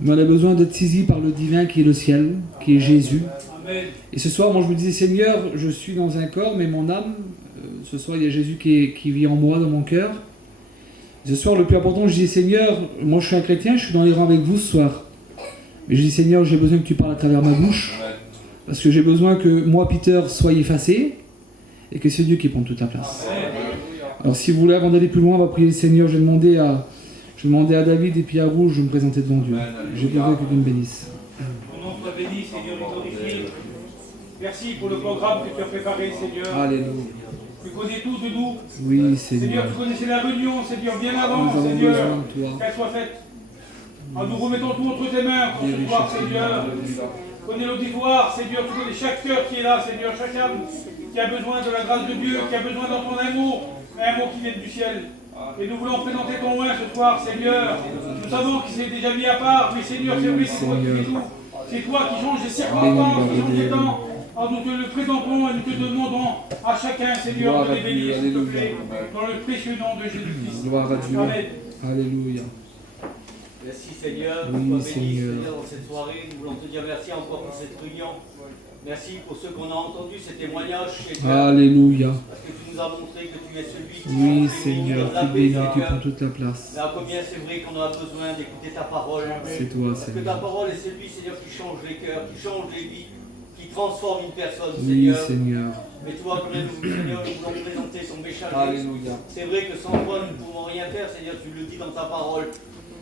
Mais on a besoin d'être saisis par le divin qui est le ciel, qui est Jésus. Amen. Et ce soir, moi, je me disais, Seigneur, je suis dans un corps, mais mon âme, ce soir, il y a Jésus qui vit en moi, dans mon cœur. Ce soir, le plus important, je dis, Seigneur, moi, je suis un chrétien, je suis dans les rangs avec vous ce soir. Mais je dis, Seigneur, j'ai besoin que tu parles à travers ma bouche. Parce que j'ai besoin que moi, Peter, soit effacé et que c'est Dieu qui prend toute la place. Alors si vous voulez, avant d'aller plus loin, on va prier le Seigneur. Je vais demander à Je demandais à David et puis à Rouge de me présenter devant Dieu. J'ai besoin que Dieu me bénisse. Ton nom soit béni, Seigneur, et glorifié. Merci pour le programme que tu as préparé, Seigneur. Alléluia. Tu connais tout de nous. Oui, Seigneur, Seigneur. tu connaissais la réunion, Seigneur, bien avant, Nous avons Seigneur, besoin de toi. qu'elle soit faite. Alors nous remettons tout entre tes mains pour ce soir, Seigneur. Tu connais l'auditoire, Seigneur, tu connais chaque cœur qui est là, Seigneur, chaque âme qui a besoin de la grâce de Dieu, qui a besoin d'entendre un mot qui vient du ciel. Et nous voulons présenter ton oin ce soir, Seigneur. Nous savons qu'il s'est déjà mis à part, mais Seigneur, c'est vrai, c'est toi qui fais tout. C'est toi qui changes les circonstances, qui changes les temps. Alors nous te le présentons et nous te demandons à chacun, Seigneur, de les bénir, s'il te plaît, dans le précieux nom de Jésus-Christ. Gloire à Dieu. Amen. Alléluia. Merci Seigneur, Oui, sois béni Seigneur. Seigneur dans cette soirée. Nous voulons te dire merci encore pour cette réunion. Merci pour ceux qu'on a entendus, ces témoignages chez toi. Alléluia. Parce que tu nous as montré que tu es celui qui Oui, change les Seigneur, vies, la tu paix, bénis, tu Seigneur. prends toute la place. Mais à combien c'est vrai qu'on a besoin d'écouter ta parole. C'est toi, Parce que ta Seigneur. parole est celui, Seigneur, qui change les cœurs, qui change les vies, qui transforme une personne, Oui, Seigneur. Seigneur. Mais toi, combien nous, Seigneur, nous voulons présenter ton messager. Alléluia. C'est vrai que sans toi, nous ne pouvons rien faire, Seigneur, tu le dis dans ta parole.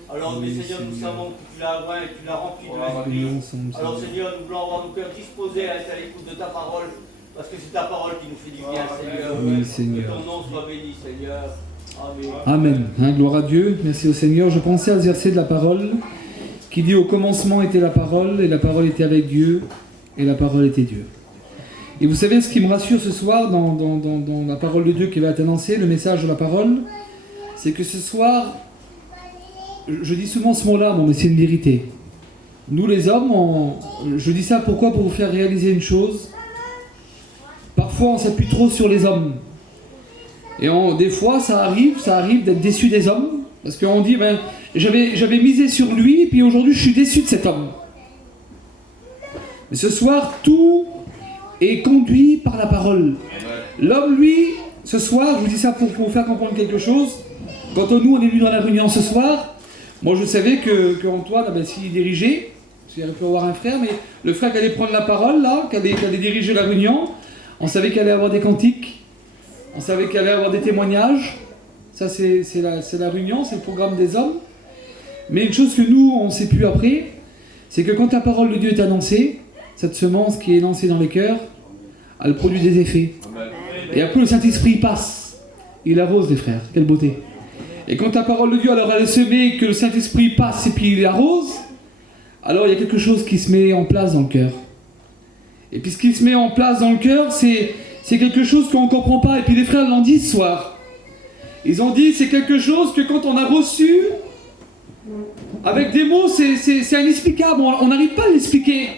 Alors, mais Oui, Seigneur, nous Seigneur. savons que tu l'as oint et que tu l'as rempli de Prions l'Esprit. ensemble, Alors, Seigneur. Seigneur, nous voulons avoir nos cœurs disposés à être à l'écoute de ta parole, parce que c'est ta parole qui nous fait du bien, Seigneur. Oui, Que Seigneur. ton nom soit béni, Seigneur. Amen. Amen. Hein, gloire à Dieu. Merci au Seigneur. Je pensais à ce verset de la parole qui dit au commencement était la parole et la parole était avec Dieu et la parole était Dieu. Et vous savez ce qui me rassure ce soir dans la parole de Dieu qui va être annoncée, le message de la parole, c'est que ce soir, je dis souvent ce mot-là, mais c'est une vérité. Nous les hommes, je dis ça pourquoi? Pour vous faire réaliser une chose. Parfois on s'appuie trop sur les hommes. Et des fois ça arrive d'être déçu des hommes. Parce qu'on dit, ben, j'avais misé sur lui, puis aujourd'hui je suis déçu de cet homme. Mais ce soir, tout est conduit par la parole. L'homme, lui, ce soir, je vous dis ça pour vous faire comprendre quelque chose. Quand nous, on est venus dans la réunion ce soir, moi je savais que Antoine, ben, s'il dirigeait, s'il aurait pu avoir un frère, mais le frère qui allait prendre la parole, là, qui allait diriger la réunion, on savait qu'il allait avoir des cantiques, on savait qu'il allait avoir des témoignages. Ça, c'est la réunion, c'est le programme des hommes. Mais une chose que nous, on ne sait plus après, c'est que quand la parole de Dieu est annoncée, cette semence qui est lancée dans les cœurs, elle produit des effets. Et après, le Saint-Esprit passe. Il arrose, les frères. Quelle beauté. Et quand la parole de Dieu, alors elle est semée, que le Saint-Esprit passe et puis il arrose, alors il y a quelque chose qui se met en place dans le cœur. Et puis ce qui se met en place dans le cœur, c'est quelque chose qu'on ne comprend pas. Et puis les frères l'ont dit ce soir. Ils ont dit, c'est quelque chose que quand on a reçu, avec des mots, c'est inexplicable. On n'arrive pas à l'expliquer.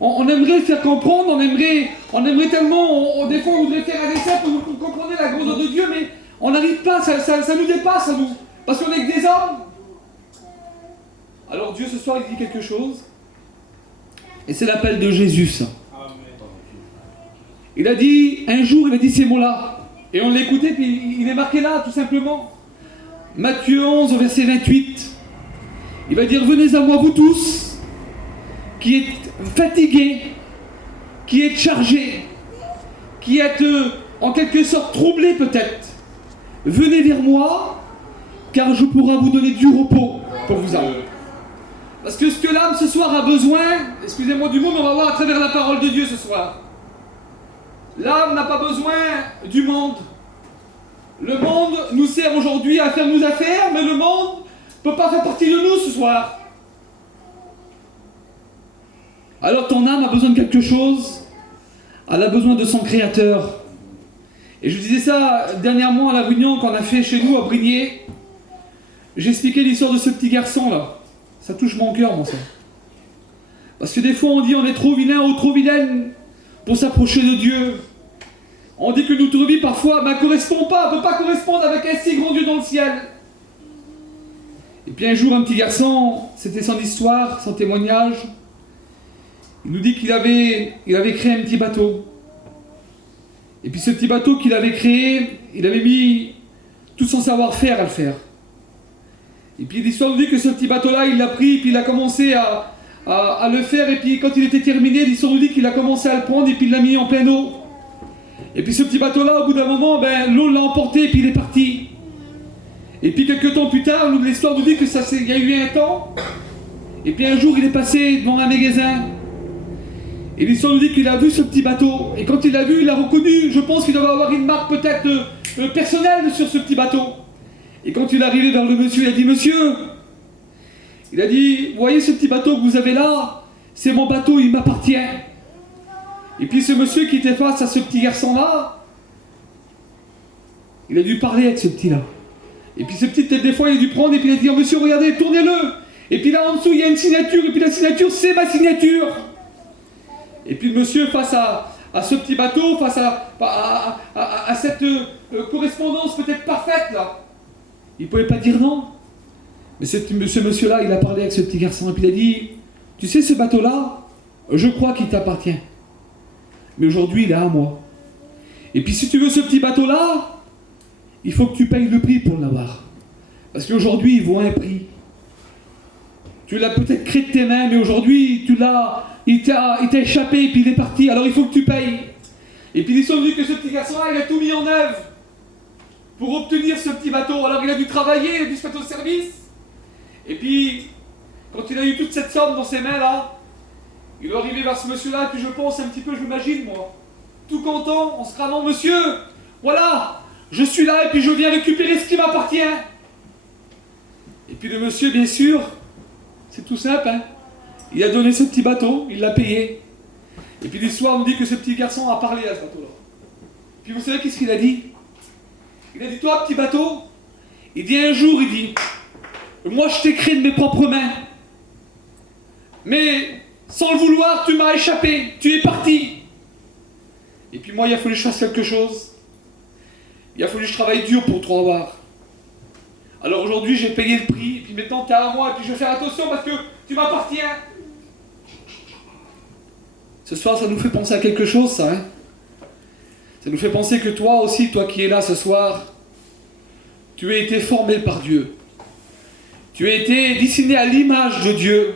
On aimerait le faire comprendre, on aimerait tellement, des fois on voudrait faire un essai pour que vous compreniez la grandeur de Dieu, mais on n'arrive pas, ça nous dépasse à nous. Parce qu'on est que des hommes. Alors Dieu ce soir il dit quelque chose. Et c'est l'appel de Jésus, ça. Il a dit, un jour il a dit ces mots-là. Et on l'écoutait, puis il est marqué là, tout simplement. Matthieu 11, au verset 28. Il va dire, venez à moi vous tous, qui êtes fatigués, qui êtes chargés, qui êtes en quelque sorte troublés peut-être. Venez vers moi, car je pourrai vous donner du repos pour vous âmes. Parce que ce que l'âme ce soir a besoin, excusez-moi du mot, mais on va voir à travers la parole de Dieu ce soir. L'âme n'a pas besoin du monde. Le monde nous sert aujourd'hui à faire nos affaires, mais le monde ne peut pas faire partie de nous ce soir. Alors ton âme a besoin de quelque chose. Elle a besoin de son créateur. Et je disais ça dernièrement à la réunion qu'on a fait chez nous à Brigné. J'expliquais l'histoire de ce petit garçon là. Ça touche mon cœur, mon sang. Parce que des fois on dit on est trop vilain ou trop vilaine pour s'approcher de Dieu. On dit que notre vie parfois ne correspond pas, ne peut pas correspondre avec un si grand Dieu dans le ciel. Et puis un jour un petit garçon, c'était son histoire, son témoignage. Il nous dit qu'il avait créé un petit bateau. Et puis ce petit bateau qu'il avait créé, il avait mis tout son savoir-faire à le faire. Et puis l'histoire nous dit que ce petit bateau-là, il l'a pris, et puis il a commencé à le faire, et puis quand il était terminé, l'histoire nous dit qu'il a commencé à le prendre, et puis il l'a mis en pleine eau. Et puis ce petit bateau-là, au bout d'un moment, ben, l'eau l'a emporté, et puis il est parti. Et puis quelques temps plus tard, l'histoire nous dit que il y a eu un temps, et puis un jour il est passé devant un magasin, et l'histoire nous dit qu'il a vu ce petit bateau, et quand il l'a vu, il l'a reconnu, je pense qu'il devait avoir une marque peut-être personnelle sur ce petit bateau. Et quand il est arrivé vers le monsieur, il a dit « Monsieur !» Il a dit « Vous voyez ce petit bateau que vous avez là? C'est mon bateau, il m'appartient. » Et puis ce monsieur qui était face à ce petit garçon-là, il a dû parler avec ce petit-là. Et puis ce petit, des fois, il a dû prendre et puis il a dit « Oh, monsieur, regardez, tournez-le !» Et puis là en dessous, il y a une signature, et puis la signature, c'est ma signature. Et puis le monsieur, face à ce petit bateau, face à cette correspondance peut-être parfaite, là, il ne pouvait pas dire non. Mais ce monsieur-là, il a parlé avec ce petit garçon, et puis il a dit « Tu sais, ce bateau-là, je crois qu'il t'appartient. Mais aujourd'hui, il est à moi. Et puis si tu veux ce petit bateau-là, il faut que tu payes le prix pour l'avoir. Parce qu'aujourd'hui, il vaut un prix. Tu l'as peut-être créé de tes mains, mais aujourd'hui, il t'a échappé et puis il est parti. Alors il faut que tu payes. Et puis ils sont venus que ce petit garçon-là, il a tout mis en œuvre pour obtenir ce petit bateau. Alors il a dû travailler, il a dû se mettre au service. Et puis, quand il a eu toute cette somme dans ses mains-là, il est arrivé vers ce monsieur-là, et puis je pense un petit peu, je m'imagine, moi, tout content, en se cramant, « Monsieur, voilà, je suis là, et puis je viens récupérer ce qui m'appartient. » Et puis le monsieur, bien sûr, c'est tout simple, hein. Il a donné ce petit bateau, il l'a payé. Et puis l'histoire nous dit que ce petit garçon a parlé à ce bateau-là. Puis vous savez qu'est-ce qu'il a dit? Il a dit, toi, petit bateau, il dit un jour, il dit, moi je t'ai créé de mes propres mains. Mais sans le vouloir, tu m'as échappé, tu es parti. Et puis moi, il a fallu que je fasse quelque chose. Il a fallu que je travaille dur pour te revoir. Alors aujourd'hui, j'ai payé le prix, et puis maintenant, t'es à moi, et puis je vais faire attention parce que tu m'appartiens. Ce soir, ça nous fait penser à quelque chose, ça, hein. Ça nous fait penser que toi aussi, toi qui es là ce soir, tu as été formé par Dieu. Tu as été dessiné à l'image de Dieu.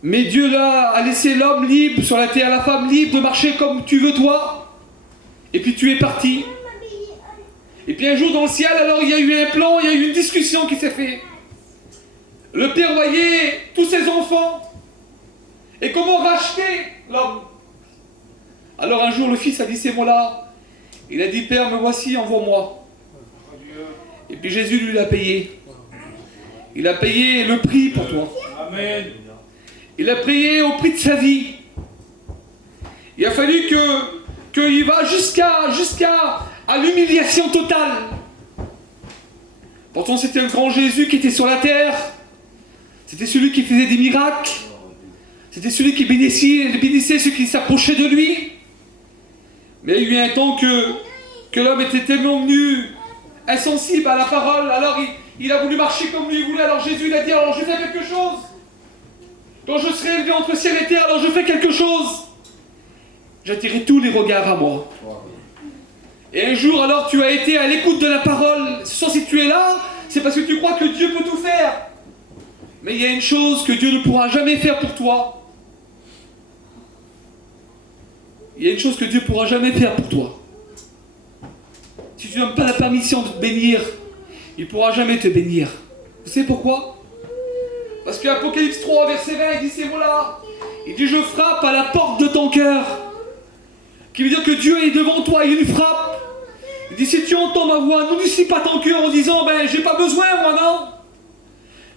Mais Dieu là a laissé l'homme libre sur la terre, la femme libre de marcher comme tu veux toi. Et puis tu es parti. Et puis un jour dans le ciel, alors il y a eu un plan, il y a eu une discussion qui s'est faite. Le père voyait tous ses enfants. Et comment racheter l'homme? Alors un jour le fils a dit ces mots-là. Il a dit, Père, me voici, envoie-moi. Et puis Jésus lui l'a payé. Il a payé le prix pour toi. Amen. Il a payé au prix de sa vie. Il a fallu qu'il va jusqu'à l'humiliation totale. Pourtant c'était le grand Jésus qui était sur la terre. C'était celui qui faisait des miracles. C'était celui qui bénissait ceux qui s'approchaient de lui. Mais il y a eu un temps que l'homme était tellement devenu insensible à la parole. Alors il a voulu marcher comme lui voulait. Alors Jésus il a dit, alors je fais quelque chose. Quand je serai élevé entre ciel et terre, alors je fais quelque chose. J'attirerai tous les regards à moi. Et un jour, alors, tu as été à l'écoute de la parole. Ce soir, si tu es là, c'est parce que tu crois que Dieu peut tout faire. Mais il y a une chose que Dieu ne pourra jamais faire pour toi. Il y a une chose que Dieu ne pourra jamais faire pour toi. Si tu n'as pas la permission de te bénir, il ne pourra jamais te bénir. Vous savez pourquoi? Parce qu'Apocalypse 3, verset 20, il dit ces mots-là. Il dit, je frappe à la porte de ton cœur. Qui veut dire que Dieu est devant toi, il frappe. Il dit, si tu entends ma voix, n'ouvre pas ton cœur en disant, ben, j'ai pas besoin, moi, non.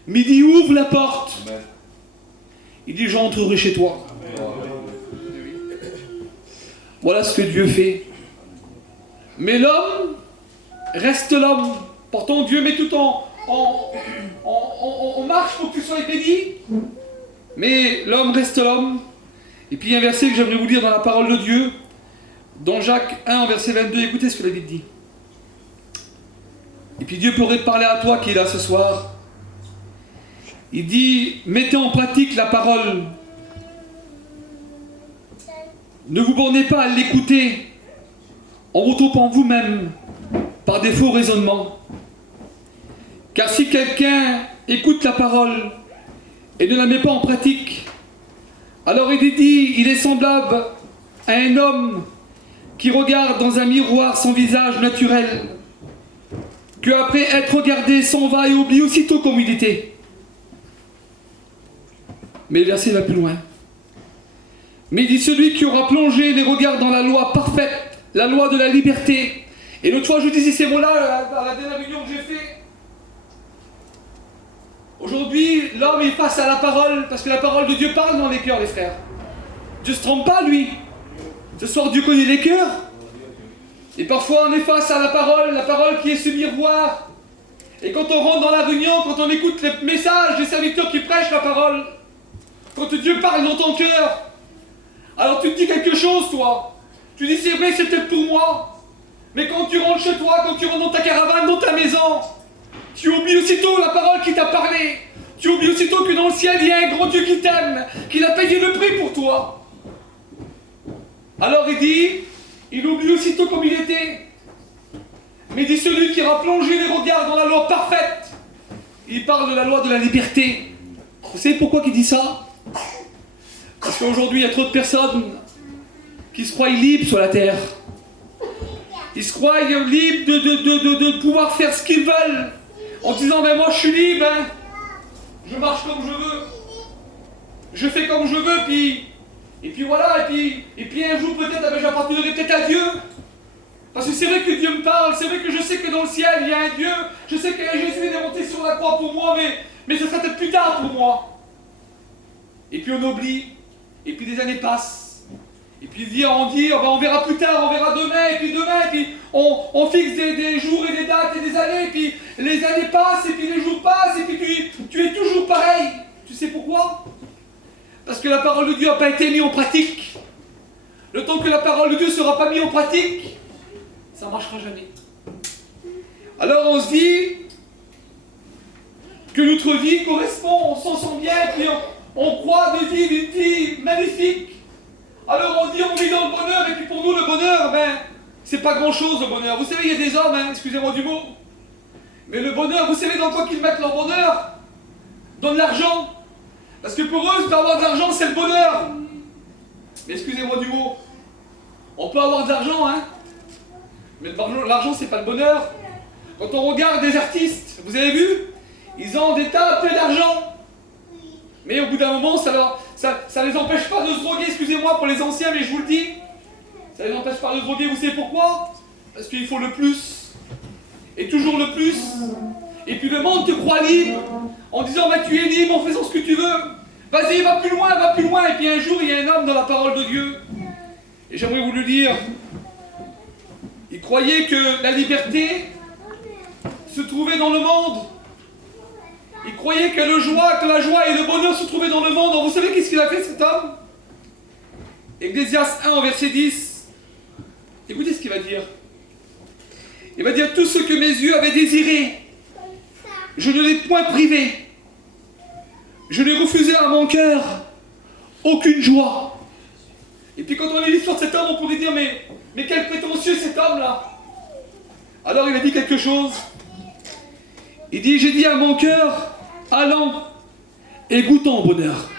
Mais il dit, ouvre la porte. Amen. Il dit, j'entrerai chez toi. Amen. Voilà ce que Dieu fait. Mais l'homme reste l'homme. Pourtant, Dieu met tout en marche pour que tu sois béni. Mais l'homme reste l'homme. Et puis il y a un verset que j'aimerais vous lire dans la parole de Dieu. Dans Jacques 1, verset 22, écoutez ce que la Bible dit. Et puis Dieu pourrait te parler à toi qui est là ce soir. Il dit, mettez en pratique la parole. Ne vous bornez pas à l'écouter en vous trompant vous-même par des faux raisonnements. Car si quelqu'un écoute la parole et ne la met pas en pratique, alors il est dit, il est semblable à un homme qui regarde dans un miroir son visage naturel. qu'après être regardé, s'en va et oublie aussitôt comme il était. Mais le verset va plus loin. Mais il dit celui qui aura plongé les regards dans la loi parfaite, la loi de la liberté. Et l'autre fois, je disais ces mots-là à la dernière réunion que j'ai fait. Aujourd'hui, l'homme est face à la parole, parce que la parole de Dieu parle dans les cœurs, les frères. Dieu ne se trompe pas, lui. Ce soir, Dieu connaît les cœurs. Et parfois, on est face à la parole qui est ce miroir. Et quand on rentre dans la réunion, quand on écoute les messages des serviteurs qui prêchent la parole, quand Dieu parle dans ton cœur, alors tu te dis quelque chose, toi. Tu dis, c'est vrai, c'est peut-être pour moi. Mais quand tu rentres chez toi, quand tu rentres dans ta caravane, dans ta maison, tu oublies aussitôt la parole qui t'a parlé. Tu oublies aussitôt que dans le ciel, il y a un grand Dieu qui t'aime, qu'il a payé le prix pour toi. Alors il dit, il oublie aussitôt comme il était. Mais il dit, celui qui aura plongé les regards dans la loi parfaite, il parle de la loi de la liberté. Vous savez pourquoi il dit ça? Parce qu'aujourd'hui, il y a trop de personnes qui se croient libres sur la terre. Ils se croient libres de pouvoir faire ce qu'ils veulent. En disant, mais moi je suis libre, hein. Je marche comme je veux. Je fais comme je veux, et puis voilà, et puis un jour peut-être, j'appartiendrai peut-être à Dieu. Parce que c'est vrai que Dieu me parle, c'est vrai que je sais que dans le ciel, il y a un Dieu. Je sais que Jésus est monté sur la croix pour moi, mais ce sera peut-être plus tard pour moi. Et puis on oublie, et puis des années passent. Et puis on dit, oh ben on verra plus tard, on verra demain, et puis on fixe des jours et des dates et des années, et puis les années passent, et puis les jours passent, et puis tu es toujours pareil. Tu sais pourquoi? Parce que la parole de Dieu n'a pas été mise en pratique. Le temps que la parole de Dieu ne sera pas mise en pratique, ça ne marchera jamais. Alors on se dit que notre vie correspond, on s'en sent bien, et puis on croit de vivre une vie magnifique. Alors on dit on vit dans le bonheur, et puis pour nous le bonheur, c'est pas grand chose le bonheur. Vous savez, il y a des hommes, excusez-moi du mot, mais le bonheur, vous savez dans quoi qu'ils mettent leur bonheur? Dans de l'argent. Parce que pour eux, d'avoir de l'argent, c'est le bonheur. Mais excusez-moi du mot, on peut avoir de l'argent, mais l'argent, c'est pas le bonheur. Quand on regarde des artistes, vous avez vu, ils ont des tas peu d'argent. Mais au bout d'un moment, ça les empêche pas de se droguer, excusez-moi pour les anciens, mais je vous le dis. Ça les empêche pas de se droguer, vous savez pourquoi? Parce qu'il faut le plus. Et toujours le plus. Et puis le monde te croit libre, en disant, tu es libre en faisant ce que tu veux. Vas-y, va plus loin, va plus loin. Et puis un jour, il y a un homme dans la parole de Dieu. Et j'aimerais vous le dire. Il croyait que la liberté se trouvait dans le monde. Il croyait que la joie et le bonheur se trouvaient dans le monde. Alors vous savez qu'est-ce qu'il a fait, cet homme? Ecclésiaste 1 au verset 10. Écoutez ce qu'il va dire. Il va dire, tout ce que mes yeux avaient désiré, je ne l'ai point privé. Je n'ai refusé à mon cœur aucune joie. Et puis quand on lit l'histoire de cet homme, on pourrait dire, mais quel prétentieux cet homme-là. Alors il a dit quelque chose. Il dit, j'ai dit à mon cœur, allons et goûtons au bonheur.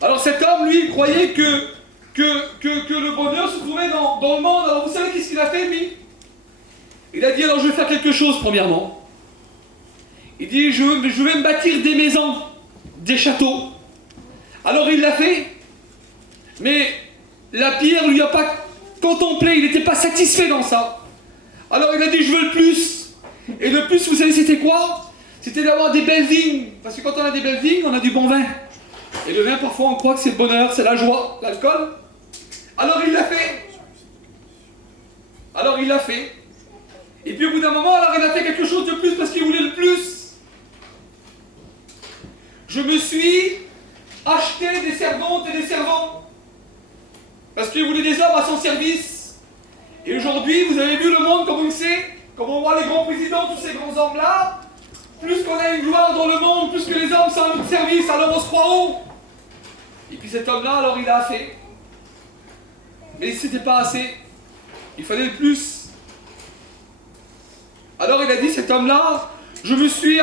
Alors cet homme, lui, croyait que le bonheur se trouvait dans le monde. Alors vous savez qu'est-ce qu'il a fait, lui? Il a dit, alors je vais faire quelque chose, premièrement. Il dit, je vais me bâtir des maisons, des châteaux. Alors il l'a fait, mais la pierre ne lui a pas contemplé, il n'était pas satisfait dans ça. Alors il a dit, je veux le plus. Et le plus, vous savez, c'était quoi? C'était d'avoir des belles vignes. Parce que quand on a des belles vignes, on a du bon vin. Et le vin, parfois, on croit que c'est le bonheur, c'est la joie, l'alcool. Alors il l'a fait. Alors il l'a fait. Et puis au bout d'un moment, alors il a fait quelque chose de plus parce qu'il voulait le plus. Je me suis acheté des servantes et des servants. Parce qu'il voulait des hommes à son service. Et aujourd'hui, vous avez vu le monde comme on le sait, comme on voit les grands présidents, tous ces grands hommes-là. Plus qu'on a une gloire dans le monde, plus que les hommes sont à notre service, alors on se croit haut. Et puis cet homme-là, alors il a fait. Mais c'était pas assez. Il fallait le plus. Alors il a dit, cet homme-là, je me suis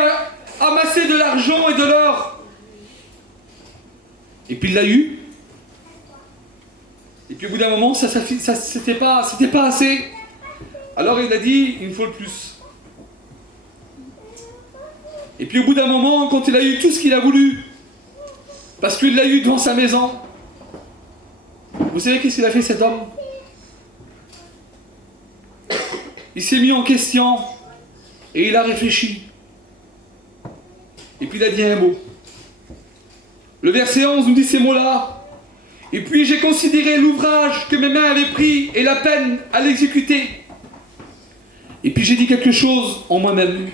amassé de l'argent et de l'or. Et puis il l'a eu. Et puis au bout d'un moment, c'était pas assez. Alors il a dit, il me faut le plus. Et puis au bout d'un moment, quand il a eu tout ce qu'il a voulu, parce qu'il l'a eu devant sa maison, vous savez qu'est-ce qu'il a fait cet homme? Il s'est mis en question et il a réfléchi. Et puis il a dit un mot. Le verset 11 nous dit ces mots-là. Et puis j'ai considéré l'ouvrage que mes mains avaient pris et la peine à l'exécuter. Et puis j'ai dit quelque chose en moi-même.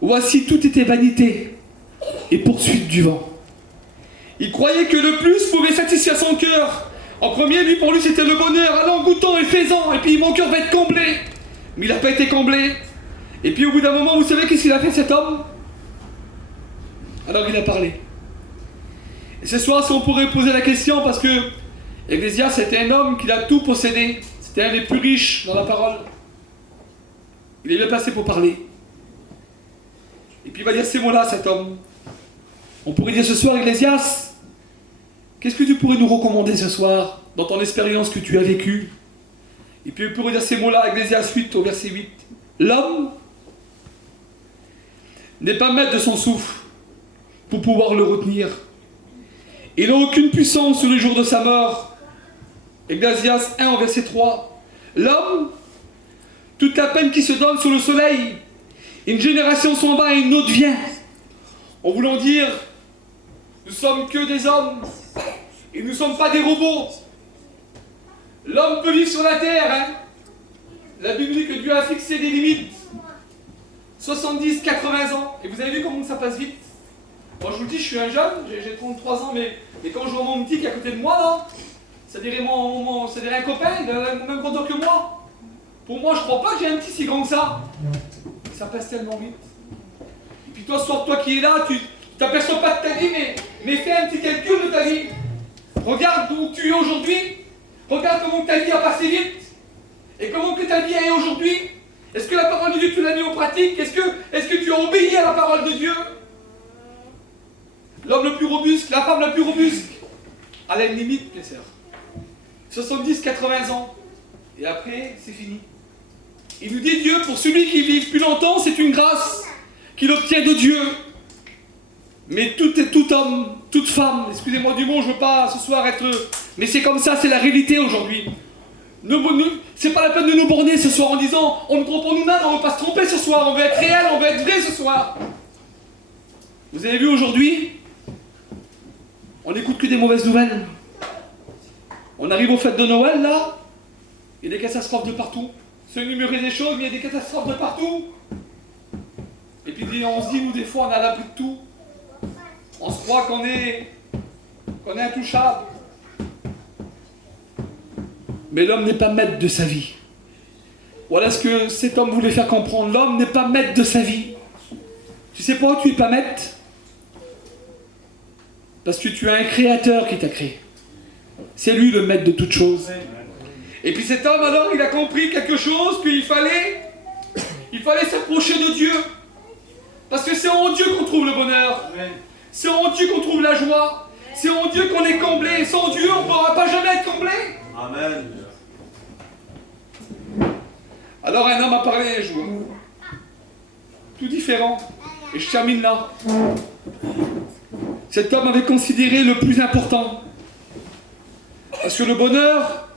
Voici, tout était vanité et poursuite du vent. Il croyait que le plus pouvait satisfaire son cœur. En premier, pour lui, c'était le bonheur, allant, goûtant et faisant. Et puis mon cœur va être comblé. Mais il n'a pas été comblé. Et puis au bout d'un moment, vous savez qu'est-ce qu'il a fait cet homme? Alors il a parlé. Et ce soir, si on pourrait poser la question, parce que Ecclésias, c'était un homme qui a tout possédé. C'était un des plus riches dans la parole. Il est bien placé pour parler. Et puis il va dire ces mots-là, cet homme. On pourrait dire ce soir, Ecclésias, qu'est-ce que tu pourrais nous recommander ce soir, dans ton expérience que tu as vécue? Et puis il pourrait dire ces mots-là, Ecclésias 8, au verset 8. L'homme n'est pas maître de son souffle pour pouvoir le retenir. Il n'a aucune puissance sur le jour de sa mort. Ecclésias 1, au verset 3. L'homme, toute la peine qui se donne sur le soleil, une génération s'en va et une autre vient. En voulant dire, nous sommes que des hommes et nous ne sommes pas des robots. L'homme peut vivre sur la terre. Hein. La Bible dit que Dieu a fixé des limites. 70, 80 ans. Et vous avez vu comment ça passe vite? Moi je vous le dis, je suis un jeune, j'ai 33 ans, mais quand je vois mon petit qui est à côté de moi, là, ça dirait un copain, il a le même grandeur que moi. Pour moi, je crois pas que j'ai un petit si grand que ça. Ça passe tellement vite. Et puis toi, toi qui es là, tu t'aperçois pas de ta vie, mais fais un petit calcul de ta vie. Regarde où tu es aujourd'hui. Regarde comment ta vie a passé vite. Et comment que ta vie est aujourd'hui. Est-ce que la parole de Dieu, tu l'as mis en pratique? Est-ce que tu as obéi à la parole de Dieu? L'homme le plus robuste, la femme la plus robuste, elle a une limite, mes sœurs. 70, 80 ans. Et après, c'est fini. Il nous dit Dieu, pour celui qui vit plus longtemps, c'est une grâce qu'il obtient de Dieu. Mais tout homme, toute femme, excusez-moi du mot, je ne veux pas ce soir être... Mais c'est comme ça, c'est la réalité aujourd'hui. C'est pas la peine de nous borner ce soir en disant on ne trompe pas nous-mêmes, on ne veut pas se tromper ce soir, on veut être réel, on veut être vrai ce soir. Vous avez vu aujourd'hui, on n'écoute que des mauvaises nouvelles. On arrive aux fêtes de Noël là, il y a des catastrophes de partout. C'est énumérer des choses, mais il y a des catastrophes de partout. Et puis on se dit, nous des fois, on est à l'abri de tout. On se croit qu'on est intouchable. Mais l'homme n'est pas maître de sa vie. Voilà ce que cet homme voulait faire comprendre. L'homme n'est pas maître de sa vie. Tu sais pourquoi tu n'es pas maître? Parce que tu as un créateur qui t'a créé. C'est lui le maître de toutes choses. Et puis cet homme, alors, il a compris quelque chose, qu'il fallait s'approcher de Dieu. Parce que c'est en Dieu qu'on trouve le bonheur. C'est en Dieu qu'on trouve la joie. C'est en Dieu qu'on est comblé. Sans Dieu, on ne pourra pas jamais être comblé. Amen. Alors un homme a parlé un jour. Tout différent. Et je termine là. Cet homme avait considéré le plus important. Parce que le bonheur,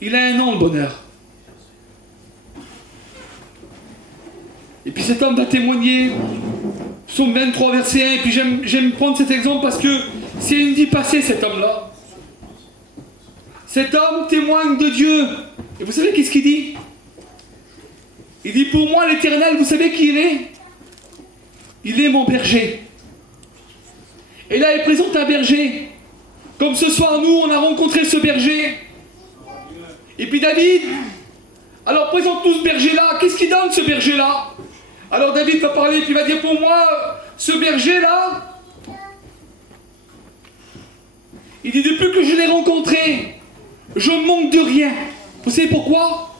il a un nom, le bonheur. Et puis cet homme va témoigner, Psaume 23, verset 1, et puis j'aime prendre cet exemple parce que c'est une vie passée, cet homme-là. Cet homme témoigne de Dieu. Et vous savez qu'est-ce qu'il dit? Il dit, pour moi, l'Éternel, vous savez qui il est? Il est mon berger. Et là, il présente un berger. Comme ce soir, nous, on a rencontré ce berger. Et puis David, alors présente-nous ce berger-là. Qu'est-ce qu'il donne, ce berger-là? Alors David va parler, puis il va dire, pour moi, ce berger-là, il dit, depuis que je l'ai rencontré, je ne manque de rien. Vous savez pourquoi?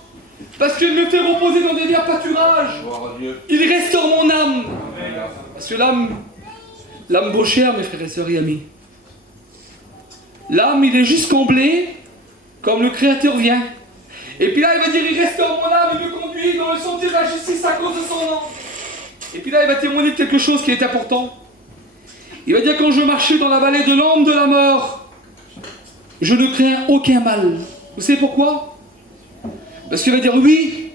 Parce qu'il me fait reposer dans des verts pâturages. Il restaure mon âme. Parce que l'âme vaut cher, mes frères et sœurs et amis. L'âme, il est juste comblé, comme le Créateur vient. Et puis là, il va dire, il restaure mon âme, il me conduit dans le sentier de la justice à cause de son nom. Et puis là, il va témoigner de quelque chose qui est important. Il va dire, quand je marchais dans la vallée de l'ombre de la mort, je ne crains aucun mal. Vous savez pourquoi? Parce qu'il va dire, oui,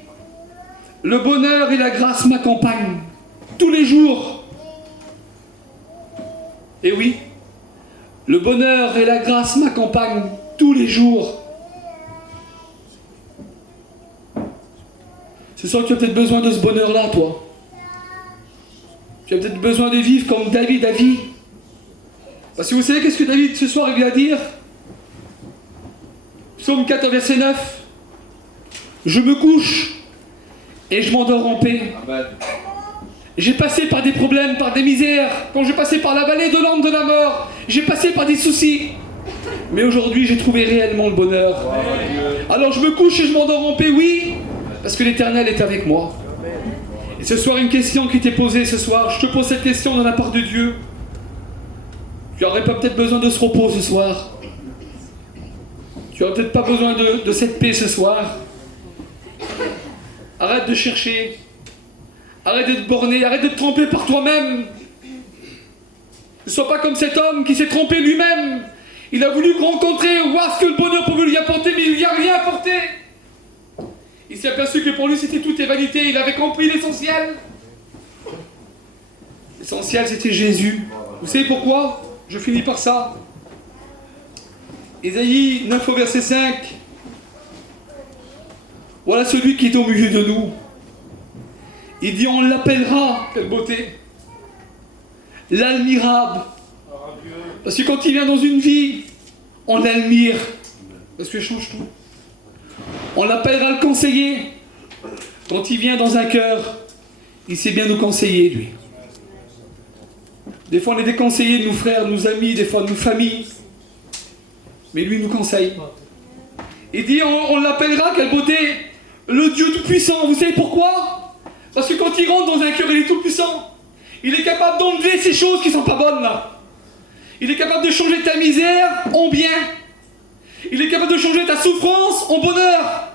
le bonheur et la grâce m'accompagnent tous les jours. Et oui, le bonheur et la grâce m'accompagnent tous les jours. Ce soir, tu as peut-être besoin de ce bonheur-là, toi. Tu as peut-être besoin de vivre comme David a vécu. Parce que vous savez qu'est-ce que David, ce soir, il vient dire? Psaume 4, verset 9. Je me couche et je m'endors en paix. Amen. J'ai passé par des problèmes, par des misères. Quand j'ai passé par la vallée de l'ombre de la mort, j'ai passé par des soucis. Mais aujourd'hui, j'ai trouvé réellement le bonheur. Alors je me couche et je m'endors en paix, oui, parce que l'Éternel est avec moi. Et ce soir, une question qui t'est posée ce soir, je te pose cette question de la part de Dieu. Tu n'aurais pas peut-être besoin de ce repos ce soir. Tu n'aurais peut-être pas besoin de cette paix ce soir. Arrête de chercher. Arrête d'être borné, arrête de te tromper par toi-même. Ne sois pas comme cet homme qui s'est trompé lui-même. Il a voulu rencontrer, voir ce que le bonheur pouvait lui apporter, mais il lui a rien apporté. Il s'est aperçu que pour lui c'était tout et vanité. Il avait compris l'essentiel. L'essentiel c'était Jésus. Vous savez pourquoi? Je finis par ça. Ésaïe 9 au verset 5. Voilà celui qui est au milieu de nous. Il dit, on l'appellera, quelle beauté, l'admirable. Parce que quand il vient dans une vie, on l'admire. Parce que change tout. On l'appellera le conseiller. Quand il vient dans un cœur, il sait bien nous conseiller, lui. Des fois, on est déconseillés de nos frères, de nos amis, des fois de nos familles. Mais lui nous conseille. Il dit, on l'appellera, quelle beauté, le Dieu Tout-Puissant. Vous savez pourquoi? Parce que quand il rentre dans un cœur, il est tout puissant. Il est capable d'enlever ces choses qui ne sont pas bonnes là. Il est capable de changer ta misère en bien. Il est capable de changer ta souffrance en bonheur.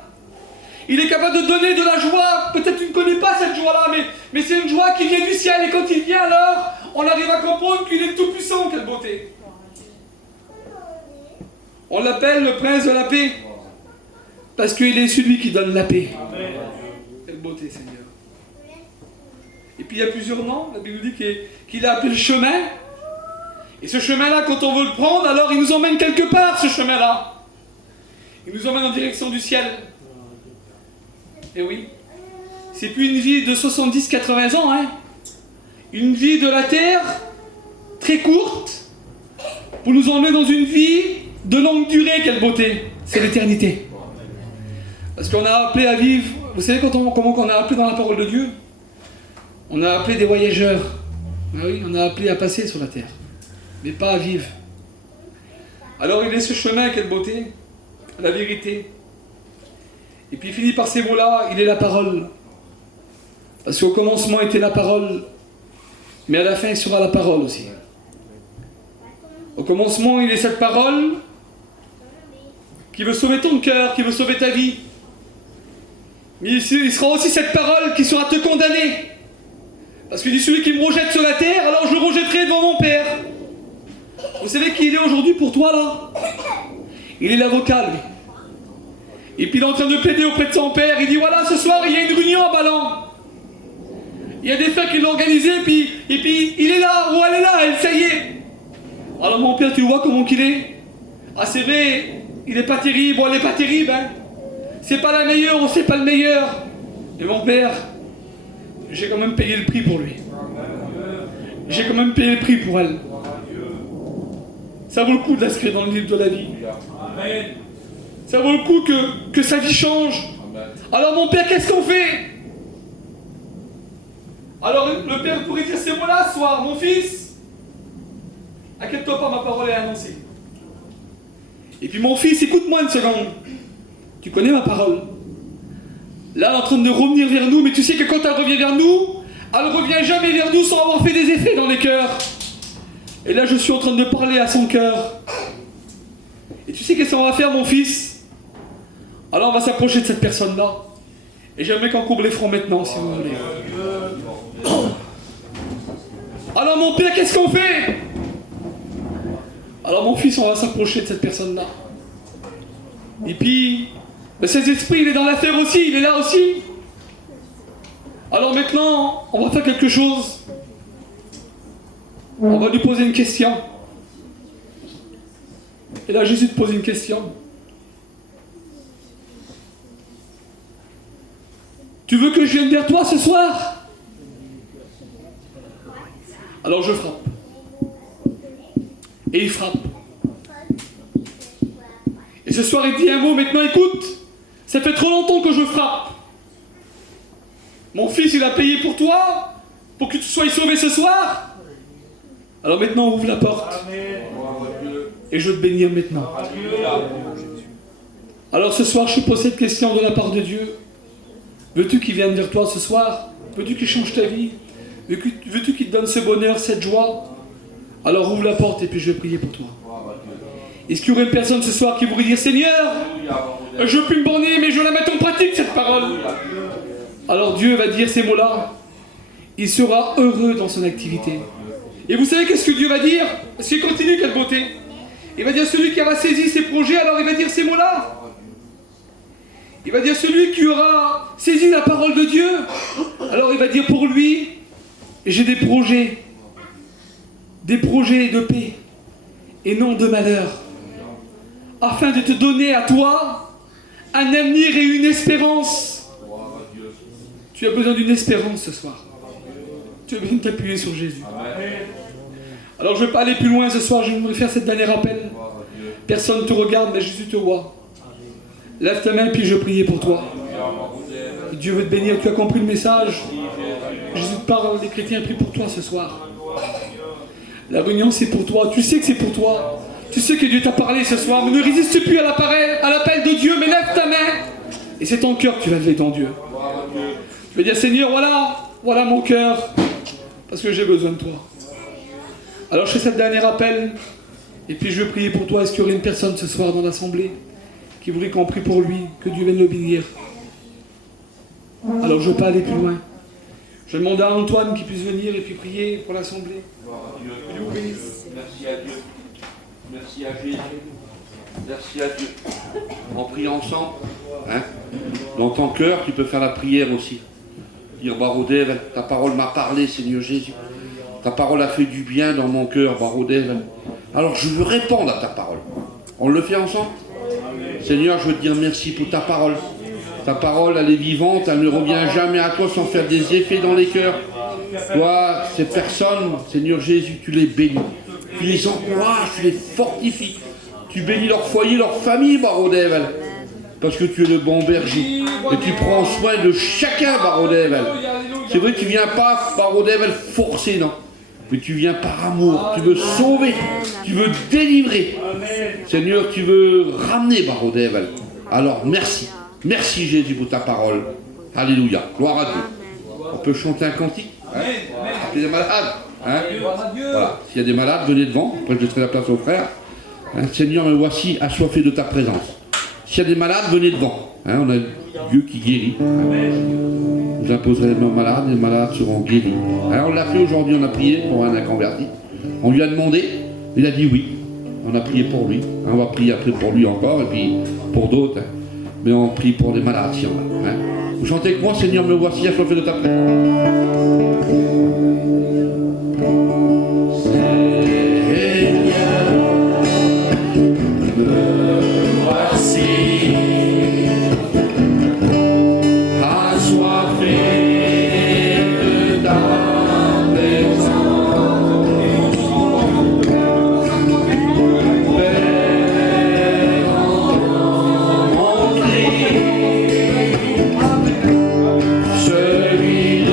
Il est capable de donner de la joie. Peut-être tu ne connais pas cette joie-là, mais c'est une joie qui vient du ciel. Et quand il vient alors, on arrive à comprendre qu'il est tout puissant. Quelle beauté. On l'appelle le prince de la paix. Parce qu'il est celui qui donne la paix. Quelle beauté, Seigneur. Et puis il y a plusieurs noms, la Bible nous dit qu'il a appelé le chemin. Et ce chemin-là, quand on veut le prendre, alors il nous emmène quelque part, ce chemin-là. Il nous emmène en direction du ciel. Et oui, c'est plus une vie de 70-80 ans, hein. Une vie de la terre, très courte, pour nous emmener dans une vie de longue durée, quelle beauté. C'est l'éternité. Parce qu'on a appelé à vivre, vous savez comment on a appelé dans la parole de Dieu? On a appelé des voyageurs. Ah oui, on a appelé à passer sur la terre, mais pas à vivre. Alors il est ce chemin, quelle beauté, la vérité. Et puis il finit par ces mots-là, il est la parole. Parce qu'au commencement était la parole, mais à la fin il sera la parole aussi. Au commencement il est cette parole qui veut sauver ton cœur, qui veut sauver ta vie. Mais il sera aussi cette parole qui sera te condamner. Parce qu'il dit, celui qui me rejette sur la terre, alors je le rejetterai devant mon Père. Vous savez qui il est aujourd'hui pour toi, là? Il est l'avocat, lui. Et puis il est en train de plaider auprès de son Père. Il dit, voilà, ce soir, il y a une réunion à Ballan. Il y a des frères qui l'ont organisé, et puis il est là, ou elle est là, elle, ça y est. Alors mon Père, tu vois comment qu'il est? Ah, c'est vrai, il n'est pas terrible, ou elle n'est pas terrible, hein. C'est pas la meilleure, ou c'est pas le meilleur. Et mon Père, j'ai quand même payé le prix pour lui. J'ai quand même payé le prix pour elle. Ça vaut le coup de l'inscrire dans le livre de la vie. Ça vaut le coup que sa vie change. Alors mon Père, qu'est-ce qu'on fait? Alors le Père pourrait dire ces mots-là ce soir. Mon fils, inquiète-toi pas, ma parole est annoncée. Et puis mon fils, écoute-moi une seconde. Tu connais ma parole. Là, elle est en train de revenir vers nous, mais tu sais que quand elle revient vers nous, elle ne revient jamais vers nous sans avoir fait des effets dans les cœurs. Et là, je suis en train de parler à son cœur. Et tu sais qu'est-ce qu'on va faire, mon fils? Alors, on va s'approcher de cette personne-là. Et j'aimerais qu'on courbe les fronts maintenant, si vous voulez. Alors mon père, qu'est-ce qu'on fait? Alors mon fils, on va s'approcher de cette personne-là. Et puis, le Saint-Esprit, il est dans l'affaire aussi, il est là aussi. Alors maintenant, on va faire quelque chose. On va lui poser une question. Et là, Jésus te pose une question. Tu veux que je vienne vers toi ce soir? Alors je frappe. Et il frappe. Et ce soir, il dit un mot, maintenant écoute, ça fait trop longtemps que je frappe. Mon fils, il a payé pour toi, pour que tu sois sauvé ce soir. Alors maintenant, ouvre la porte. Et je veux te bénir maintenant. Alors ce soir, je te pose cette question de la part de Dieu. Veux-tu qu'il vienne vers toi ce soir? Veux-tu qu'il change ta vie? Veux-tu qu'il te donne ce bonheur, cette joie? Alors ouvre la porte et puis je vais prier pour toi. Est-ce qu'il y aurait une personne ce soir qui voudrait dire Seigneur, je ne veux plus me borner, mais je veux la mettre en pratique cette parole? Alors Dieu va dire ces mots-là. Il sera heureux dans son activité. Et vous savez qu'est-ce que Dieu va dire? Parce qu'il continue, quelle beauté. Il va dire celui qui aura saisi ses projets, alors il va dire ces mots-là. Il va dire celui qui aura saisi la parole de Dieu. Alors il va dire pour lui, j'ai des projets de paix et non de malheur, afin de te donner à toi un avenir et une espérance. Tu as besoin d'une espérance ce soir. Tu as besoin de t'appuyer sur Jésus. Alors je ne vais pas aller plus loin ce soir, je voudrais faire cette dernière appel. Personne ne te regarde, mais Jésus te voit. Lève ta main, puis je vais prier pour toi. Et Dieu veut te bénir, tu as compris le message. Jésus te parle, les chrétiens prient pour toi ce soir. La réunion c'est pour toi, tu sais que c'est pour toi. Tu sais que Dieu t'a parlé ce soir, mais ne résiste plus à l'appel de Dieu, mais lève ta main. Et c'est ton cœur que tu vas lever dans Dieu. Tu vas dire Seigneur, voilà mon cœur, parce que j'ai besoin de toi. Alors je fais cette dernière appel, et puis je vais prier pour toi. Est-ce qu'il y aurait une personne ce soir dans l'assemblée qui voudrait qu'on prie pour lui, que Dieu vienne le bénir? Alors je ne veux pas aller plus loin. Je vais demander à Antoine qui puisse venir et puis prier pour l'assemblée. Merci à Dieu. Merci à Jésus. Merci à Dieu. On prie ensemble. Hein? Dans ton cœur, tu peux faire la prière aussi. Dire Barodev, ta parole m'a parlé, Seigneur Jésus. Ta parole a fait du bien dans mon cœur, Barodev. Alors je veux répondre à ta parole. On le fait ensemble? Seigneur, je veux te dire merci pour ta parole. Ta parole, elle est vivante, elle ne revient jamais à toi sans faire des effets dans les cœurs. Toi, ces personnes, Seigneur Jésus, tu les bénis. Tu les encourages, tu les fortifies. Tu bénis leur foyer, leur famille, Barodev. Parce que tu es le bon berger. Et tu prends soin de chacun, Barodev. C'est vrai que tu ne viens pas, Barodev, forcer, non. Mais tu viens par amour. Tu veux sauver. Tu veux délivrer. Seigneur, tu veux ramener, Barodev. Alors, merci. Merci Jésus pour ta parole. Alléluia. Gloire à Dieu. On peut chanter un cantique. Hein? Il y a des malades. Hein? Voilà. S'il y a des malades, venez devant. Après, je laisserai la place aux frères. Hein? Seigneur, me voici assoiffé de ta présence. S'il y a des malades, venez devant. Hein? On a Dieu qui guérit. Vous imposerez les mains aux malades, les malades seront guéris. Hein? On l'a fait aujourd'hui, on a prié pour un inconverti. On lui a demandé, il a dit oui. On a prié pour lui. Hein? On va prier après pour lui encore, et puis pour d'autres. Hein? Mais on prie pour les malades, si on a. Hein? Vous chantez avec moi, Seigneur, me voici assoiffé de ta présence. Celui de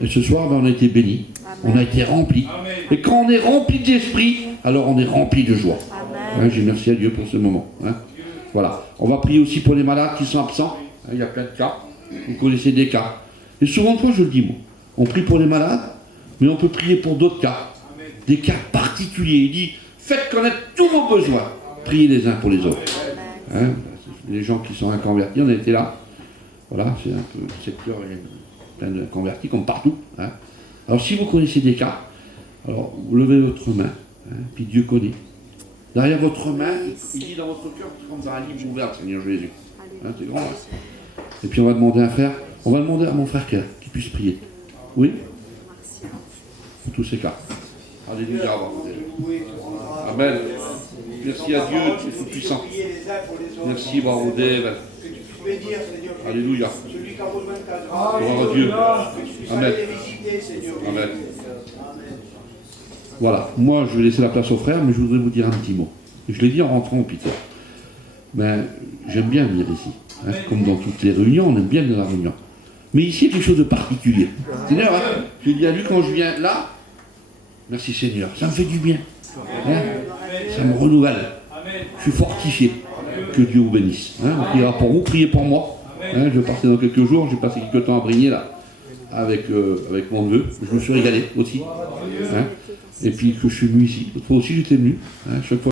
Et ce soir, ben, on a été bénis, on a été remplis. Et quand on est rempli d'esprit, alors on est rempli de joie. Hein, j'ai merci à Dieu pour ce moment. Hein. Voilà. On va prier aussi pour les malades qui sont absents. Hein, il y a plein de cas. Vous connaissez des cas. Et souvent, fois, je le dis, moi, on prie pour les malades, mais on peut prier pour d'autres cas. Des cas particuliers. Il dit, faites connaître tous vos besoins. Priez les uns pour les autres. Hein, les gens qui sont inconvertis, on a été là. Voilà, c'est un peu le secteur, il y a plein de convertis comme partout. Hein. Alors si vous connaissez des cas, alors vous levez votre main, hein, puis Dieu connaît. Derrière votre main, il dit dans votre cœur, comme dans un livre ouvert, Seigneur Jésus. Hein, c'est grand. Hein. Et puis on va demander à un frère, on va demander à mon frère qu'il puisse prier. Oui? Pour tous ces cas. Alléluia. Amen. Merci à Dieu, c'est tout puissant. Merci, bravo Dave. Alléluia. Gloire à Dieu. Amen. Amen. Voilà. Moi, je vais laisser la place aux frères, mais je voudrais vous dire un petit mot. Je l'ai dit en rentrant au Peter. Ben, j'aime bien venir ici. Hein, comme dans toutes les réunions, on aime bien venir à la réunion. Mais ici, il y a quelque chose de particulier. Seigneur, hein, je dis à lui quand je viens là, merci Seigneur, ça me fait du bien. Hein, ça me renouvelle. Je suis fortifié. Que Dieu vous bénisse. Hein, on priera pour vous, priez pour moi. Hein, je vais partir dans quelques jours, j'ai passé quelques temps à Brigné là, avec mon neveu. Je me suis régalé aussi. Hein, et puis que je suis venu ici. L'autre fois aussi j'étais venu. Hein, chaque fois